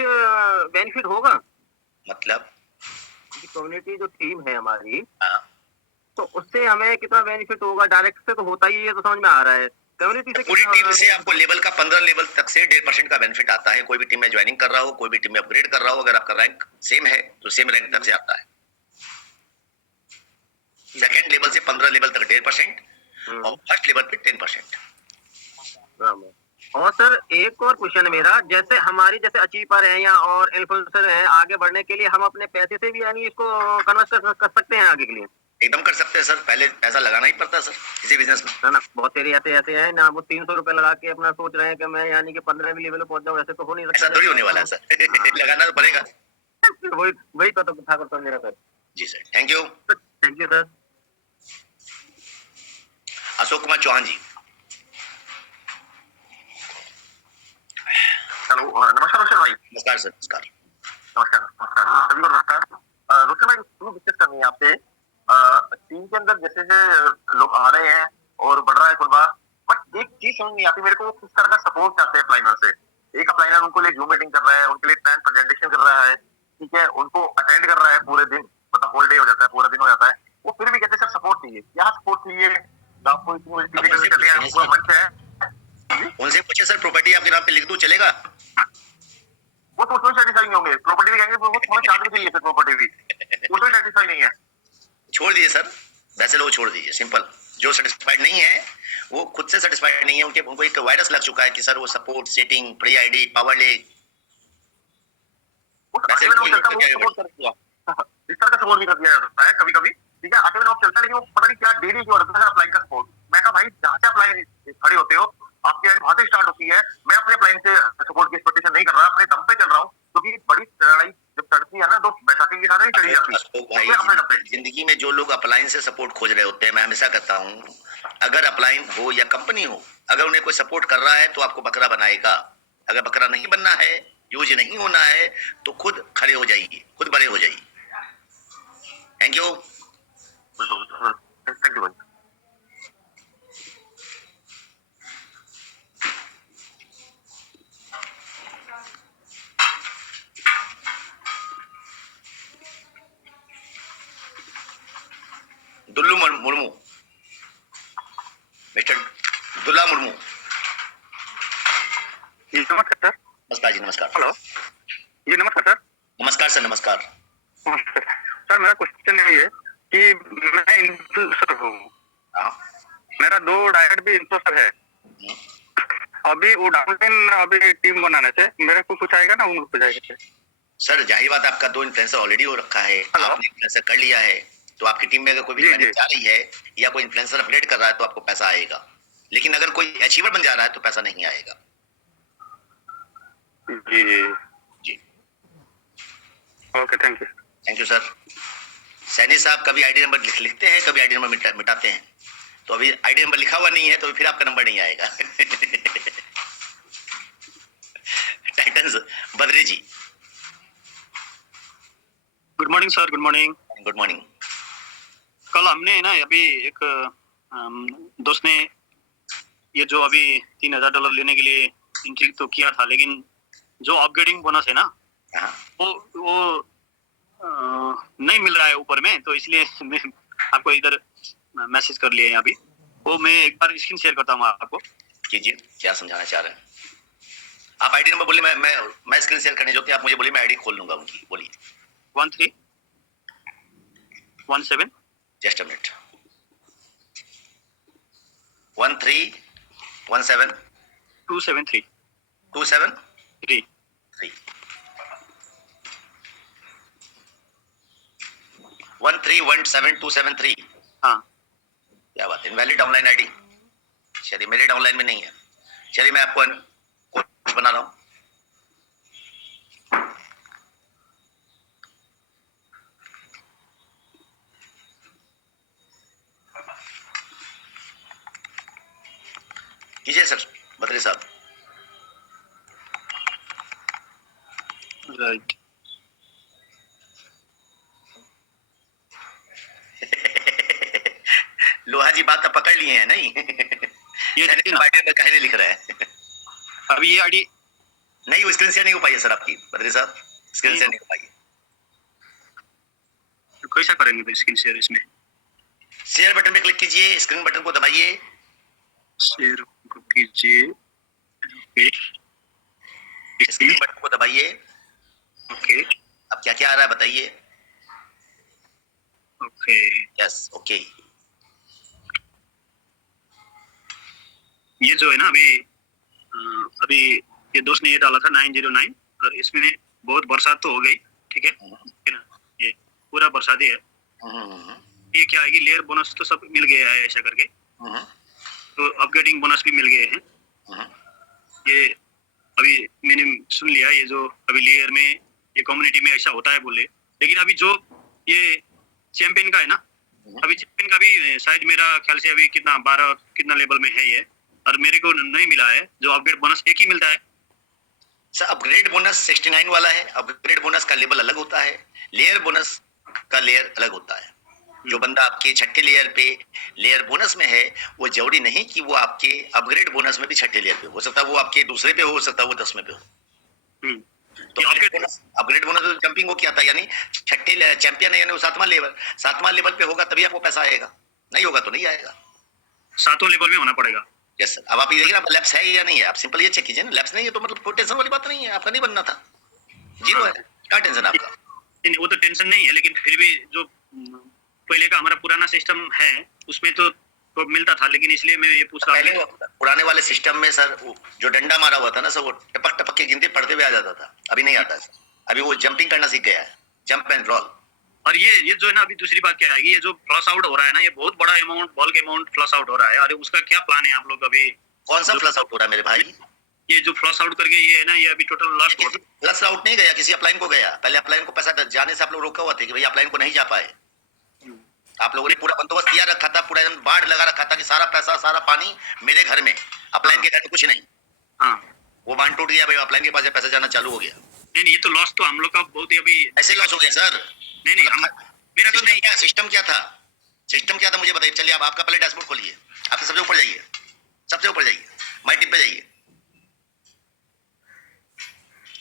बेनिफिट होगा? मतलब कम्युनिटी जो टीम है हमारी, तो उससे हमें कितना बेनिफिट होगा? डायरेक्ट से तो होता ही है, तो समझ में आ रहा है। कम्युनिटी से पूरी टीम से आपको लेवल का 15 लेवल तक से 1.5% का बेनिफिट आता है। कोई भी टीम में ज्वाइनिंग कर रहा हो, कोई भी टीम में अपग्रेड कर रहा हो, अगर आपका रैंक सेम है तो सेम रैंक तक से आता है। सेकंड लेवल से 15 लेवल तक 1.5% और फर्स्ट लेवल पे 10%। और सर एक और क्वेश्चन है मेरा, जैसे हमारी जैसे अचीवर है या और इन्फ्लुएंसर है, आगे बढ़ने के लिए हम अपने पैसे से भी यानी इसको कन्वर्ट कर सकते हैं आगे के लिए? एकदम कर सकते हैं सर, पहले पैसा लगाना ही पड़ता है सर किसी बिजनेस में, है ना। बहुत सारे ऐसे हैं ना, वो 300 रुपए लगा के अपना सोच रहे हैं कि मैं यानी कि 15वीं लेवल पे पहुंच जाऊं। ऐसे तो हो नहीं सकता। ऐसा थोड़ी होने वाला है सर लगाना तो पड़ेगा। वही तो था करता मेरा सर। जी sir, thank you. Thank you sir. Ashok Kumar Chauhan ji. Hello, नमस्कार रोशन भाई। नमस्कार सर। नमस्कार सभी को नमस्कार। रोशन भाई शुरू डिस्कस करनी है आपसे। टीम के अंदर जैसे लोग आ रहे हैं और बढ़ रहा है कुल बार, बट एक चीज समझ नहीं आती मेरे को, किस तरह का सपोर्ट चाहते हैं अप्लाइनर से। एक अप्लाइनर उनको लिए जूम मीटिंग कर रहा है, उनके लिए प्लान प्रेजेंटेशन कर रहा है, ठीक है, उनको अटेंड कर रहा है पूरे दिन, मतलब होल डे हो जाता है, पूरा दिन हो जाता है, वो फिर भी कहते हैं सर सपोर्ट चाहिए। क्या सपोर्ट चाहिए? आपको पूरा मंच है, उनसे पूछे सर प्रॉपर्टी आपके नाम पे लिख दूं चलेगा? वो तो उसमें सेटिस्फाई नहीं होंगे। प्रॉपर्टी भी कहेंगे वो थोड़ा चार्ज के लिए प्रॉपर्टी भी उसमें सेटिस्फाई नहीं है। छोड़ दीजिए सर, वैसे लोग छोड़ दीजिए, सिंपल। जो सेटिस्फाइड नहीं है वो खुद से सेटिस्फाइड नहीं है, उनको एक वायरस लग चुका है कि सर वो support setting free ID power ले, वैसे इस तरह का सपोर्ट भी कर दिया जाता है कभी कभी, ठीक है। आगे में चलता है, लेकिन वो पता नहीं क्या डेली जो होता है अप्लाई का सपोर्ट। मैं कहा भाई जहाँ से अप्लाई खड़े होते हो आपकी लाइन वहां से स्टार्ट होती है। मैं अपने अप्लाइन से सपोर्ट की एक्सपेक्टेशन नहीं कर रहा, अपने दम पे चल रहा हूँ, क्योंकि बड़ी लड़ाई जब चढ़ती है ना तो बैसाखी के साथ ही चढ़ी जाती है। जिंदगी में जो लोग अप्लाइन से सपोर्ट खोज रहे होते हैं, मैं हमेशा कहता हूँ अगर अप्लाइन हो या कंपनी हो, अगर उन्हें कोई सपोर्ट कर रहा है तो आपको बकरा बनाएगा। अगर बकरा नहीं बनना है, यूज नहीं होना है, तो खुद खड़े हो जाइए, खुद बड़े हो जाइए। Thank you. थैंक यू भाई। दुल्लू मुर्मू, मिस्टर दुल्ला मुर्मू। नमस्कार सर। नमस्कार जी, नमस्कार। हेलो जी, नमस्कार सर। नमस्कार सर, नमस्कार। सर मेरा क्वेश्चन ये है कि मैं इन्फ्लुएंसर हूँ, मेरा 2 डायरेक्ट भी इन्फ्लुएंसर है। अभी वो डाउन अभी टीम बनाने से मेरे को कुछ आएगा ना, उनको कुछ आएगा? सर जाहिर बात है, आपका 2 इन्फ्लुएंसर ऑलरेडी हो रखा है, आपने इन्फ्लुएंसर कर लिया है, तो आपकी टीम में अगर कोई भी मैनेज जा रही है या कोई इन्फ्लुएंसर अपडेट कर रहा है तो आपको पैसा आएगा, लेकिन अगर कोई अचीवर बन जा रहा है तो पैसा नहीं आएगा। जी जी जी okay, thank you. Thank you sir. Saini साहब कभी आईडी नंबर लिखते हैं, कभी आईडी नंबर मिटाते हैं, तो अभी आईडी नंबर लिखा हुआ नहीं है तो फिर आपका नंबर नहीं आएगा। Titans Badri ji, good morning sir. Good morning. Good morning. कल हमने ना अभी एक दोस्त ने ये जो अभी $3000 लेने के लिए एंट्री तो किया था, लेकिन जो अपग्रेडिंग बोनस है ना वो नहीं मिल रहा है ऊपर में, तो इसलिए मैं आपको इधर मैसेज कर लिए हैं अभी। वो मैं एक बार स्क्रीन शेयर करता हूँ आपको। कीजिए, क्या समझाना चाह रहे हैं आप? आईडी नंबर बोलिए, मैं स्क्रीन शेयर करने जो थी आप मुझे बोलिए, मैं आईडी खोल लूंगा उनकी। बोलिए। 1317 जस्ट अ मिनट। 1317 273 273 1317273। हाँ, क्या बात है, इनवैलिड ऑनलाइन आईडी। चलिए, मेरे ऑनलाइन में नहीं है। चलिए, मैं आपको कोच बना रहा हूँ। कीजिए सर बद्री साहब। राइट। लोहा जी बात तो पकड़ लिए हैं नहीं? ये देखिए ना, आईडी कहने लिख रहा है। अभी ये आईडी नहीं, वो स्क्रीन शेयर नहीं हो पाई है सर आपकी, बद्री साहब स्क्रीन शेयर नहीं हो पाई है। कैसा करेंगे तो स्क्रीन शेयर? इसमें शेयर बटन पे क्लिक कीजिए, स्क्रीन बटन को दबाइए, शेयर को कीजिए, स्क्रीन बटन को दबाइए। ओके, अब क्या क्या आ रहा है बताइए? Okay, yes, okay. ये जो है ना अभी ये दोस्त ने ये डाला था 909, और इसमें बहुत बरसात तो हो गई, ठीक है ना? ये पूरा बरसात ही है। ये क्या है कि लेयर बोनस तो सब मिल गया है ऐसा करके, तो अपग्रेडिंग बोनस भी मिल गए हैं। ये अभी मैंने सुन लिया, ये जो अभी लेयर में ये कम्युनिटी में ऐसा होता है बोले, लेकिन अभी जो ये चैंपियन का है ना, अभी चैंपियन का भी शायद मेरा ख्याल से अभी कितना 12 कितना लेवल में है ये, और मेरे को नहीं मिला है। जो अपग्रेड बोनस एक ही मिलता है सर। अपग्रेड बोनस 69 वाला है। अपग्रेड बोनस का लेवल अलग होता है, लेयर बोनस का लेयर अलग होता है। जो बंदा आपके छठे लेयर पे लेयर बोनस में है, वो जरूरी नहीं कि वो आपके अपग्रेड बोनस में भी छठे लेयर पे हो सकता है, वो आपके दूसरे पे हो सकता है, वो 10वें पे हो। तो अपग्रेड बोनस जंपिंग वो क्या था, यानी छठे चैंपियन है, यानी वो 7वां लेवल पे होगा तभी आपको पैसा आएगा, नहीं होगा तो नहीं आएगा। 7वां लेवल में होना पड़ेगा। Yes sir. अब आप ये देखिए ना, लैप्स है या नहीं है, आप सिंपल ये चेक कीजिए ना। लैप्स नहीं है तो मतलब कोई टेंशन वाली बात नहीं है, आपका नहीं बनना था, जीरो है, क्या टेंशन आपका? नहीं, वो तो टेंशन नहीं है, लेकिन फिर भी जो पहले का हमारा पुराना सिस्टम है उसमें तो मिलता था, लेकिन इसलिए मैं ये पूछ रहा हूँ। पुराने वाले सिस्टम में सर जो डंडा मारा हुआ था ना सर, वो टपक टपक की गिनती पढ़ते हुए आ जाता था, अभी नहीं आता सर। अभी वो जंपिंग करना सीख गया है, जंप एंड रोल। और ये जो है ना, अभी दूसरी बात क्या है, ये जो फ्लश आउट हो रहा है ना, ये बहुत बड़ा amount, bulk amount flush out हो रहा है। अरे उसका क्या प्लान है आप लोग? अभी कौन सा फ्लश आउट हो रहा है मेरे भाई? ये जो फ्लश आउट करके ये है ना, ये अभी टोटल लास्ट फ्लश आउट नहीं गया, किसी अपलाइन को गया। पहले अपलाइन को पैसा जाने से आप लोग रोका हुआ थे कि भाई अपलाइन को नहीं जा पाए। आप लोगों ने पूरा बंदोबस्त किया रखा था, पूरा एकदम बाढ़ लगा रखा था कि सारा पैसा सारा पानी मेरे घर में, अपलाइन के घर में कुछ नहीं। हाँ, वो बांध टूट गया भाई, अपलाइन के पास पैसा जाना चालू हो गया। नहीं, ये तो लॉस तो हम लोग का बहुत ही अभी ऐसे लॉस हो गया सर। नहीं मेरा तो नहीं। क्या सिस्टम क्या था? सिस्टम क्या था मुझे बताइए। चलिए, आप आपका पहले डैशबोर्ड खोलिए, आपके सबसे ऊपर जाइए, सबसे ऊपर जाइए, माई टिप पे जाइए।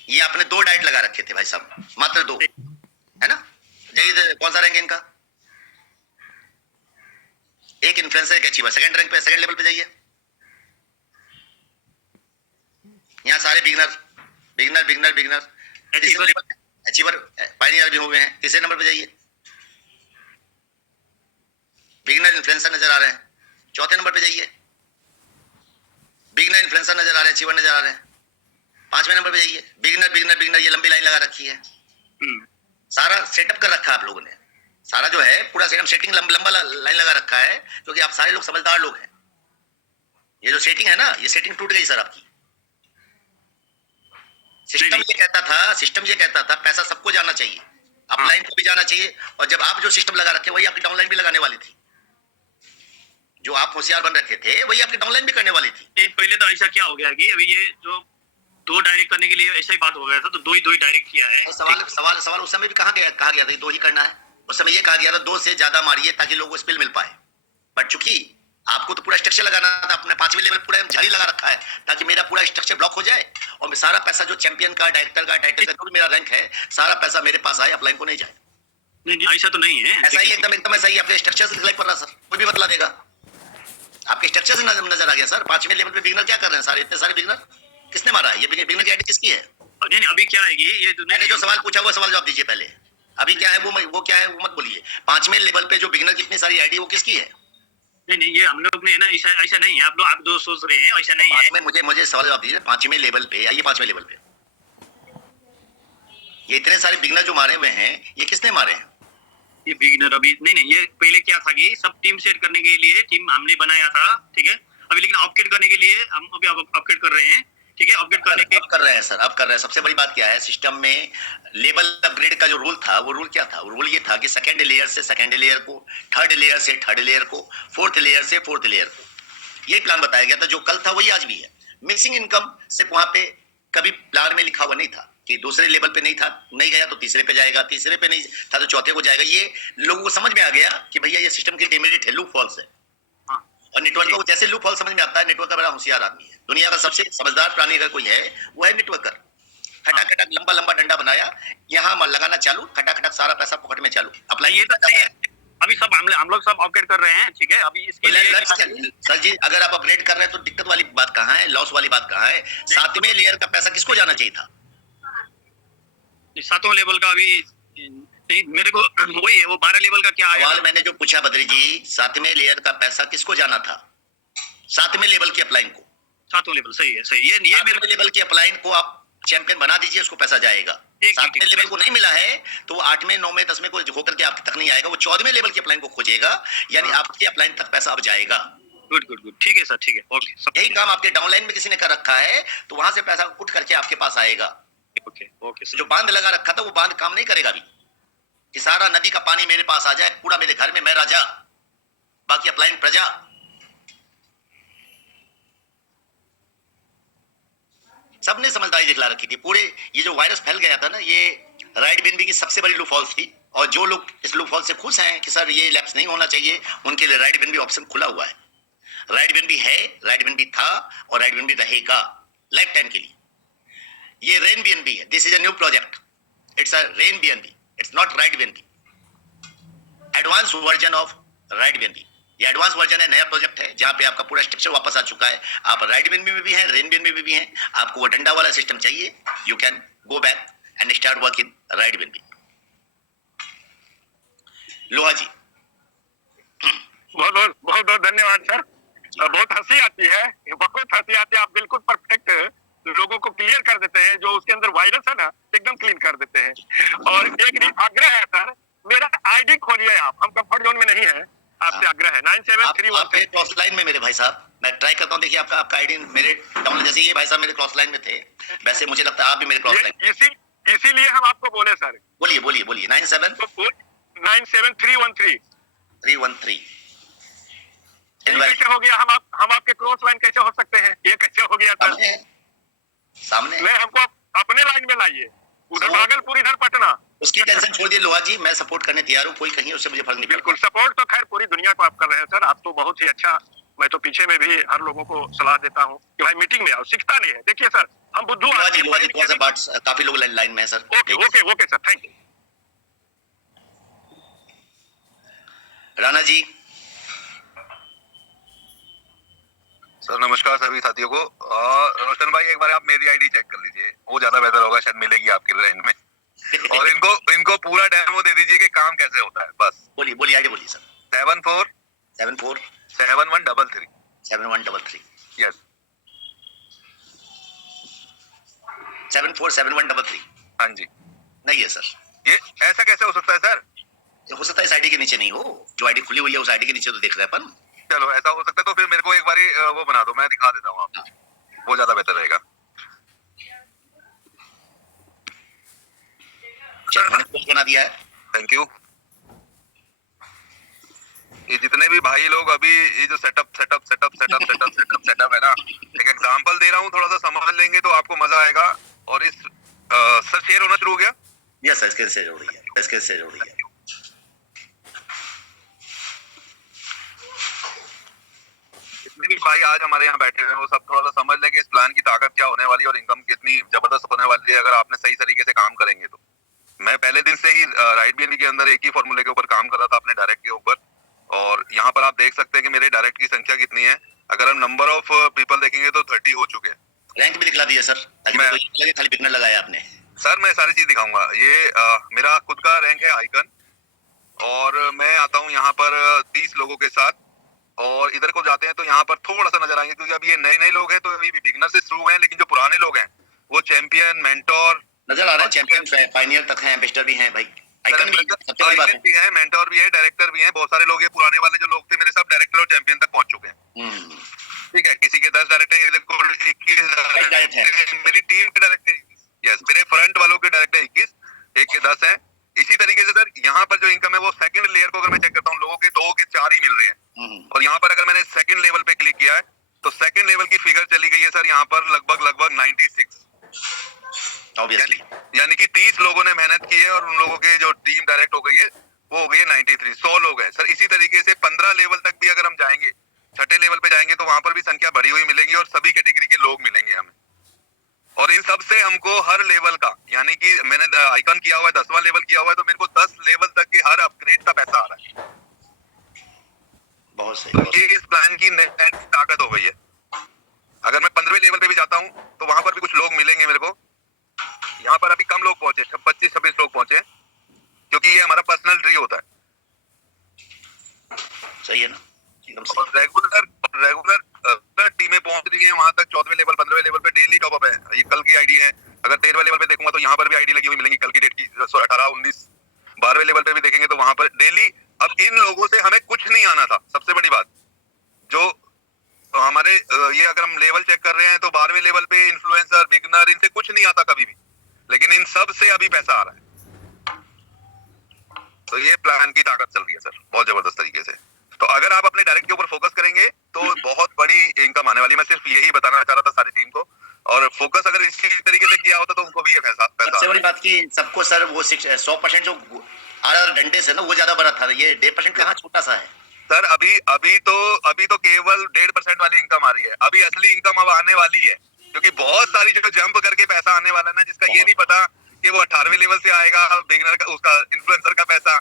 ये आपने 2 डाइट लगा रखे थे भाई साहब, मात्र 2, है ना? जाइए, कौन सा रैंक इनका? एक इन्फ्लुएंसर, एक अचीवर, सेकंड रैंक पे, सेकंड लेवल पे जाइए। यहाँ सारे बिगनर अचीवर पायनियर भी हुए हैं। तीसरे नंबर पे जाइए, बिगनर इन्फ्लुएंसर नजर आ रहे हैं। चौथे नंबर पे जाइए, बिगनर इन्फ्लुएंसर नजर आ रहे हैं, अचीवर नजर आ रहे हैं। 5वें नंबर पे जाइए, बिगनर ये लंबी लाइन लगा रखी है। सारा सेटअप कर रखा है आप लोगों ने, सारा जो है पूरा सेटिंग लंबा लाइन लगा रखा है, क्योंकि आप सारे लोग समझदार लोग हैं। ये जो सेटिंग है ना, ये सेटिंग टूट गई सर आपकी। सिस्टम ये कहता था पैसा सबको जाना चाहिए, अपलाइन को भी जाना चाहिए, और जब आप जो सिस्टम लगा रखे वही आपकी डाउनलाइन भी लगाने वाली थी। जो आप होशियार बन रखे थे वही आपकी डाउनलाइन भी करने वाली थी। पहले तो ऐसा क्या हो गया कि अभी ये जो 2 डायरेक्ट करने के लिए ऐसा ही बात हो गया था, तो 2 ही डायरेक्ट किया है। सवाल उस समय भी कहा गया था कि 2 ही करना है। उस समय ये कहा गया था 2 से ज्यादा मारिए ताकि लोगों को स्पिल मिल पाए, बट चूंकि आपको तो पूरा स्ट्रक्चर लगाना था, अपने 5वें लेवल पूरा झाड़ी लगा रखा है ताकि मेरा पूरा स्ट्रक्चर ब्लॉक हो जाए और सारा पैसा जो चैंपियन का, डायरेक्टर का, टाइटल का जो भी मेरा रैंक है, सारा पैसा मेरे पास आए, अपलाइन को नहीं जाए। नहीं ऐसा तो नहीं है, ऐसा ही एकदम ऐसा ही आपके स्ट्रक्चर से दिखाई पड़ रहा सर, कोई भी बतला देगा। आपके स्ट्रक्चर से नजर आ गया सर। 5वें लेवल पे बिगनर क्या कर रहे हैं सारे, इतने सारे बिगनर किसने मारा है? ये बिगनर की आईडी किसकी है? नहीं अभी क्या है ये मैंने जो सवाल पूछा वो सवाल जवाब दीजिए पहले। अभी क्या है वो क्या है वो मत बोलिए। 5वें लेवल पे जो बिगनर की इतनी सारी आईडी वो किसकी है? नहीं ये हम लोग ने ना ऐसा नहीं है, आप दो सोच रहे हैं, ऐसा नहीं है। मुझे सवाल जवाब दीजिए। 5वें लेवल पे आइए, 5वें लेवल पे ये इतने सारे बिगनर जो मारे हुए हैं, ये किसने मारे हैं? ये बिगिनर अभी नहीं ये पहले क्या था कि सब टीम सेट करने के लिए टीम हमने बनाया था, ठीक है। अभी लेकिन अपग्रेड करने के लिए हम अभी अपग्रेड कर रहे हैं, ठीक है। अपग्रेड करने के कर रहे हैं सर, अब कर रहे हैं। सबसे बड़ी बात क्या है, सिस्टम में लेवल अपग्रेड का जो रूल था, वो रूल क्या था? वो रूल ये था कि सेकंड लेयर से सेकंड लेयर को, थर्ड लेयर से थर्ड लेयर को, फोर्थ लेयर से फोर्थ लेयर को, ये प्लान बताया गया था। जो कल था वही आज भी है। मिसिंग इनकम सिर्फ वहां पे कभी प्लान में लिखा हुआ नहीं था कि दूसरे लेवल पे नहीं था, नहीं गया तो तीसरे पे जाएगा, तीसरे पे नहीं था तो चौथे को जाएगा। ये लोगों को समझ में आ गया कि भैया ये सिस्टम की डिमेरिट है, लूप फॉल्स है। और नेटवर्क को जैसे लूप फॉल्स समझ में आता है, नेटवर्क का बड़ा होशियार आदमी है। दुनिया का सबसे समझदार प्राणी अगर कोई है वो है नेटवर्कर। खटाखट लंबा डंडा बनाया, यहाँ लगाना चालू, खटाखट सारा पैसा पॉकेट में चालू। अप्लाई ये तो अभी सब हम लोग सब अपग्रेड कर रहे हैं, ठीक है। अभी इसके लिए सर जी अगर आप अपग्रेड कर रहे हैं तो दिक्कत वाली बात कहाँ है, लॉस वाली बात कहाँ है? 7वें लेयर का पैसा किसको जाना चाहिए था? 7वें लेवल का अभी मेरे को वही है, वो 12 लेवल का क्या सवाल मैंने जो पूछा बद्री जी, 7वें लेयर का पैसा किसको जाना था? 7वें लेवल की अपलाइन को। 7वें लेवल सही है ये मेरे लेवल की अपलाइन को आप चैंपियन बना दीजिए, उसको पैसा जाएगा। 7वें लेवल को नहीं मिला है तो 8वें 9वें 10वें को होकर के आपके तक नहीं आएगा, वो 14वें लेवल की अपलाइन को खोजेगा, यानी आपके अपलाइन तक पैसा अब जाएगा। गुड ठीक है सर, ठीक है, ओके। यही काम आपके डाउनलाइन में किसी ने कर रखा है, तो वहां से पैसा उठ करके आपके पास आएगा। ओके जो बांध लगा रखा था वो बांध काम नहीं करेगा अभी कि सारा नदी का पानी मेरे पास आ जाए, पूरा मेरे घर में, मैं राजा, बाकी अपलाइन प्रजा। सबने समझदारी दिखला रखी थी। पूरे ये जो वायरस फैल गया था ना, ये राइट बीएनबी की सबसे बड़ी लूप हॉल्स थी, और जो लोग इस लूप हॉल से खुश हैं कि सर ये लैप्स नहीं होना चाहिए, उनके लिए राइट बीएनबी ऑप्शन खुला हुआ है। राइट बीएनबी है, राइट बीएनबी था और राइट बीएनबी रहेगा लाइफ टाइम के लिए। ये रेन बीएनबी है, this is a new project, it's a rain BNB, it's not right BNB, advance version of right BNB. ये एडवांस वर्जन है, नया प्रोजेक्ट है जहां पे आपका पूरा स्ट्रक्चर वापस आ चुका है। आप राइट बीएनबी में भी हैं, रेन बीएनबी में भी हैं। आपको वो डंडा वाला सिस्टम चाहिए, you can go back and start work in right BNB. लोहा जी बहुत बहुत धन्यवाद सर। बहुत हंसी आती है, बहुत हंसी आती है। आप बिल्कुल परफेक्ट लोगों को क्लियर कर देते हैं, जो उसके अंदर वायरस है ना एकदम क्लीन कर देते हैं। और एक आग्रह है सर, मेरा आईडी खोलिए आप, हम कंफर्ट जोन में नहीं है, आपसे आग्रह है। 9731 क्रॉस लाइन में मेरे भाई साहब, मैं ट्राई करता हूं, देखिए आपका आईडी मेरे डाउन, जैसे ये भाई साहब मेरे क्रॉस लाइन में थे, वैसे मुझे लगता है आप भी मेरे क्रॉस लाइन। इसीलिए हम आपको बोले सर। बोलिए 97313 कैसे हो गया? हम आपके क्रॉस लाइन कैसे हो सकते हैं? ये कैसे हो गया सर? सामने नहीं, हमको अपने लाइन में लाइए, उधर भागलपुर इधर पटना। उसकी टेंशन छोड़ दिए लोहा जी, मैं सपोर्ट करने तैयार हूँ, कोई कहीं उससे मुझे फर्क नहीं पड़ता। बिल्कुल सपोर्ट तो खैर पूरी दुनिया को आप कर रहे हैं सर, आप तो बहुत ही अच्छा। मैं तो पीछे में भी हर लोगों को सलाह देता हूँ कि भाई मीटिंग में आओ, सीखता नहीं है। देखिए सर, हम बुद्धू काफी लोग लाइन में है sir. Okay sir, thank you. Rana ji sir नमस्कार सभी साथियों को। रोशन भाई एक बार आप मेरी आईडी चेक कर लीजिए, वो ज्यादा बेहतर होगा, शायद मिलेगी आपकी लाइन में। और इनको पूरा डेमो दे दीजिए कि काम कैसे होता है। बस बोलिए आईडी बोलिए सर। 747133 यस 747133। हाँ जी। नहीं है सर। ये ऐसा कैसे हो सकता है सर? हो सकता है इस आईडी के नीचे नहीं हो, जो आईडी खुली हुई है उस आईडी के नीचे तो देख रहे हैं अपन। चलो ऐसा हो सकता है तो फिर मेरे को एक बारी वो बना दो, मैं दिखा देता हूँ आपको, वो ज्यादा बेहतर रहेगा। बना दिया है, थैंक यू। ये जितने भी भाई लोग अभी ये जो सेटअप है ना, एक एग्जांपल दे रहा हूँ, थोड़ा सा समझ लेंगे तो आपको मजा आएगा। और इस सर शेयर होना शुरू हो गया? यस सर, स्क्रीन शेयर हो रही है, स्क्रीन शेयर हो रही है। जितने भी भाई आज हमारे यहाँ बैठे हुए हैं वो सब थोड़ा सा समझ लें कि इस प्लान की ताकत क्या होने वाली है और इनकम कितनी जबरदस्त होने वाली है अगर आपने सही तरीके से काम करेंगे तो। मैं पहले दिन से ही राइट बीएनबी के अंदर एक ही फॉर्मूले के ऊपर काम कर रहा था, अपने डायरेक्ट के ऊपर, और यहाँ पर आप देख सकते हैं कि मेरे डायरेक्ट की संख्या कितनी है। अगर हम नंबर ऑफ पीपल देखेंगे तो 30 हो चुके हैं। रैंक भी दिखला दिया सर, ताकि खाली बिगनर लगाया आपने। सर मैं सारी चीज दिखाऊंगा। ये मेरा खुद का रैंक है आइकन, और मैं आता हूँ यहाँ पर 30 लोगों के साथ, और इधर को जाते हैं तो यहाँ पर थोड़ा सा नजर आएंगे क्योंकि अभी ये नए नए लोग हैं तो अभी बिगनर से शुरू हैं, लेकिन जो पुराने लोग हैं वो चैंपियन, मेंटोर नजर आ रहा है, चैंपियन पायनियर तक है, एम्बेसडर भी हैं भाई, आइकन भी है, मेंटोर भी है, डायरेक्टर भी है, बहुत सारे लोग हैं। पुराने वाले जो लोग थे मेरे सब डायरेक्टर और चैंपियन तक पहुंच चुके हैं। ठीक है, किसी के 10 डायरेक्टर, मेरी टीम के डायरेक्टर, यस, मेरे फ्रंट वालों के डायरेक्टर 21, एक के 10 है। इसी तरीके से सर यहाँ पर जो इनकम है वो सेकंड लेयर को अगर मैं चेक करता हूँ, लोगों के 2 के 4 ही मिल रहे हैं, और यहाँ पर अगर मैंने सेकंड लेवल पे क्लिक किया है तो सेकंड लेवल की फिगर चली गई है सर यहाँ पर लगभग 96, यानी कि 30 लोगों ने मेहनत की है और उन लोगों के जो टीम डायरेक्ट हो गई है वो हो गई है 93, 100 लोग हैं सर। इसी तरीके से 15 लेवल तक भी अगर हम जाएंगे, छठे लेवल पे जाएंगे तो वहां पर भी संख्या बढ़ी हुई मिलेगी और सभी कैटेगरी के लोग मिलेंगे हमें। और इन सब से हमको हर लेवल का, यानी कि मैंने आइकन किया हुआ है 10वां लेवल किया हुआ है तो मेरे को 10 लेवल तक के हर अपग्रेड का पैसा आ रहा है। बहुत सही, तो ये इस प्लान की ताकत हो गई है। अगर मैं 15वें लेवल पे भी जाता हूँ तो वहां पर भी कुछ लोग मिलेंगे मेरे को। यहाँ पर अभी कम लोग पहुंचे, 25-26 लोग पहुंचे, क्योंकि ये हमारा पर्सनल ट्री होता है। सही है ना? और रेगुलर टीमें पहुंच रही है वहां तक 14वें लेवल, 15वें लेवल पे डेली टॉप अप है। ये कल की आईडी है। अगर 13वें लेवल पे देखूंगा तो यहाँ पर भी आईडी लगी हुई मिलेंगी कल की डेट की, 18, 19। 12वें लेवल पे भी देखेंगे तो वहां पर डेली। अब इन लोगों से हमें कुछ नहीं आना था, सबसे बड़ी बात जो हमारे ये अगर हम लेवल चेक कर रहे हैं तो 12वें लेवल पे इन्फ्लुएंसर, बिगनर, इनसे कुछ नहीं आता कभी भी, लेकिन इन सब से अभी पैसा आ रहा है। तो ये प्लान की ताकत चल रही है सर बहुत जबरदस्त तरीके से। तो अगर आप अपने डायरेक्ट के ऊपर फोकस करेंगे तो बहुत बड़ी इनकम आने वाली। मैं सिर्फ यही बताना चाह रहा था सारी टीम को, और फोकस अगर इसी तरीके से किया होता तो उनको भी ये पैसा सबसे बड़ी बात की सबको सर वो 100% जो डंडे से ना वो ज्यादा बड़ा था, ये 1.5% कहाँ छोटा सा है सर। अभी तो केवल 1.5% वाली इनकम आ रही है। अभी असली इनकम अब आने वाली है, क्योंकि बहुत सारी जो जंप करके पैसा आने वाला है ना, जिसका ये नहीं पता कि वो 18वें लेवल से आएगा बिगिनर का, उसका इन्फ्लुएंसर का पैसा,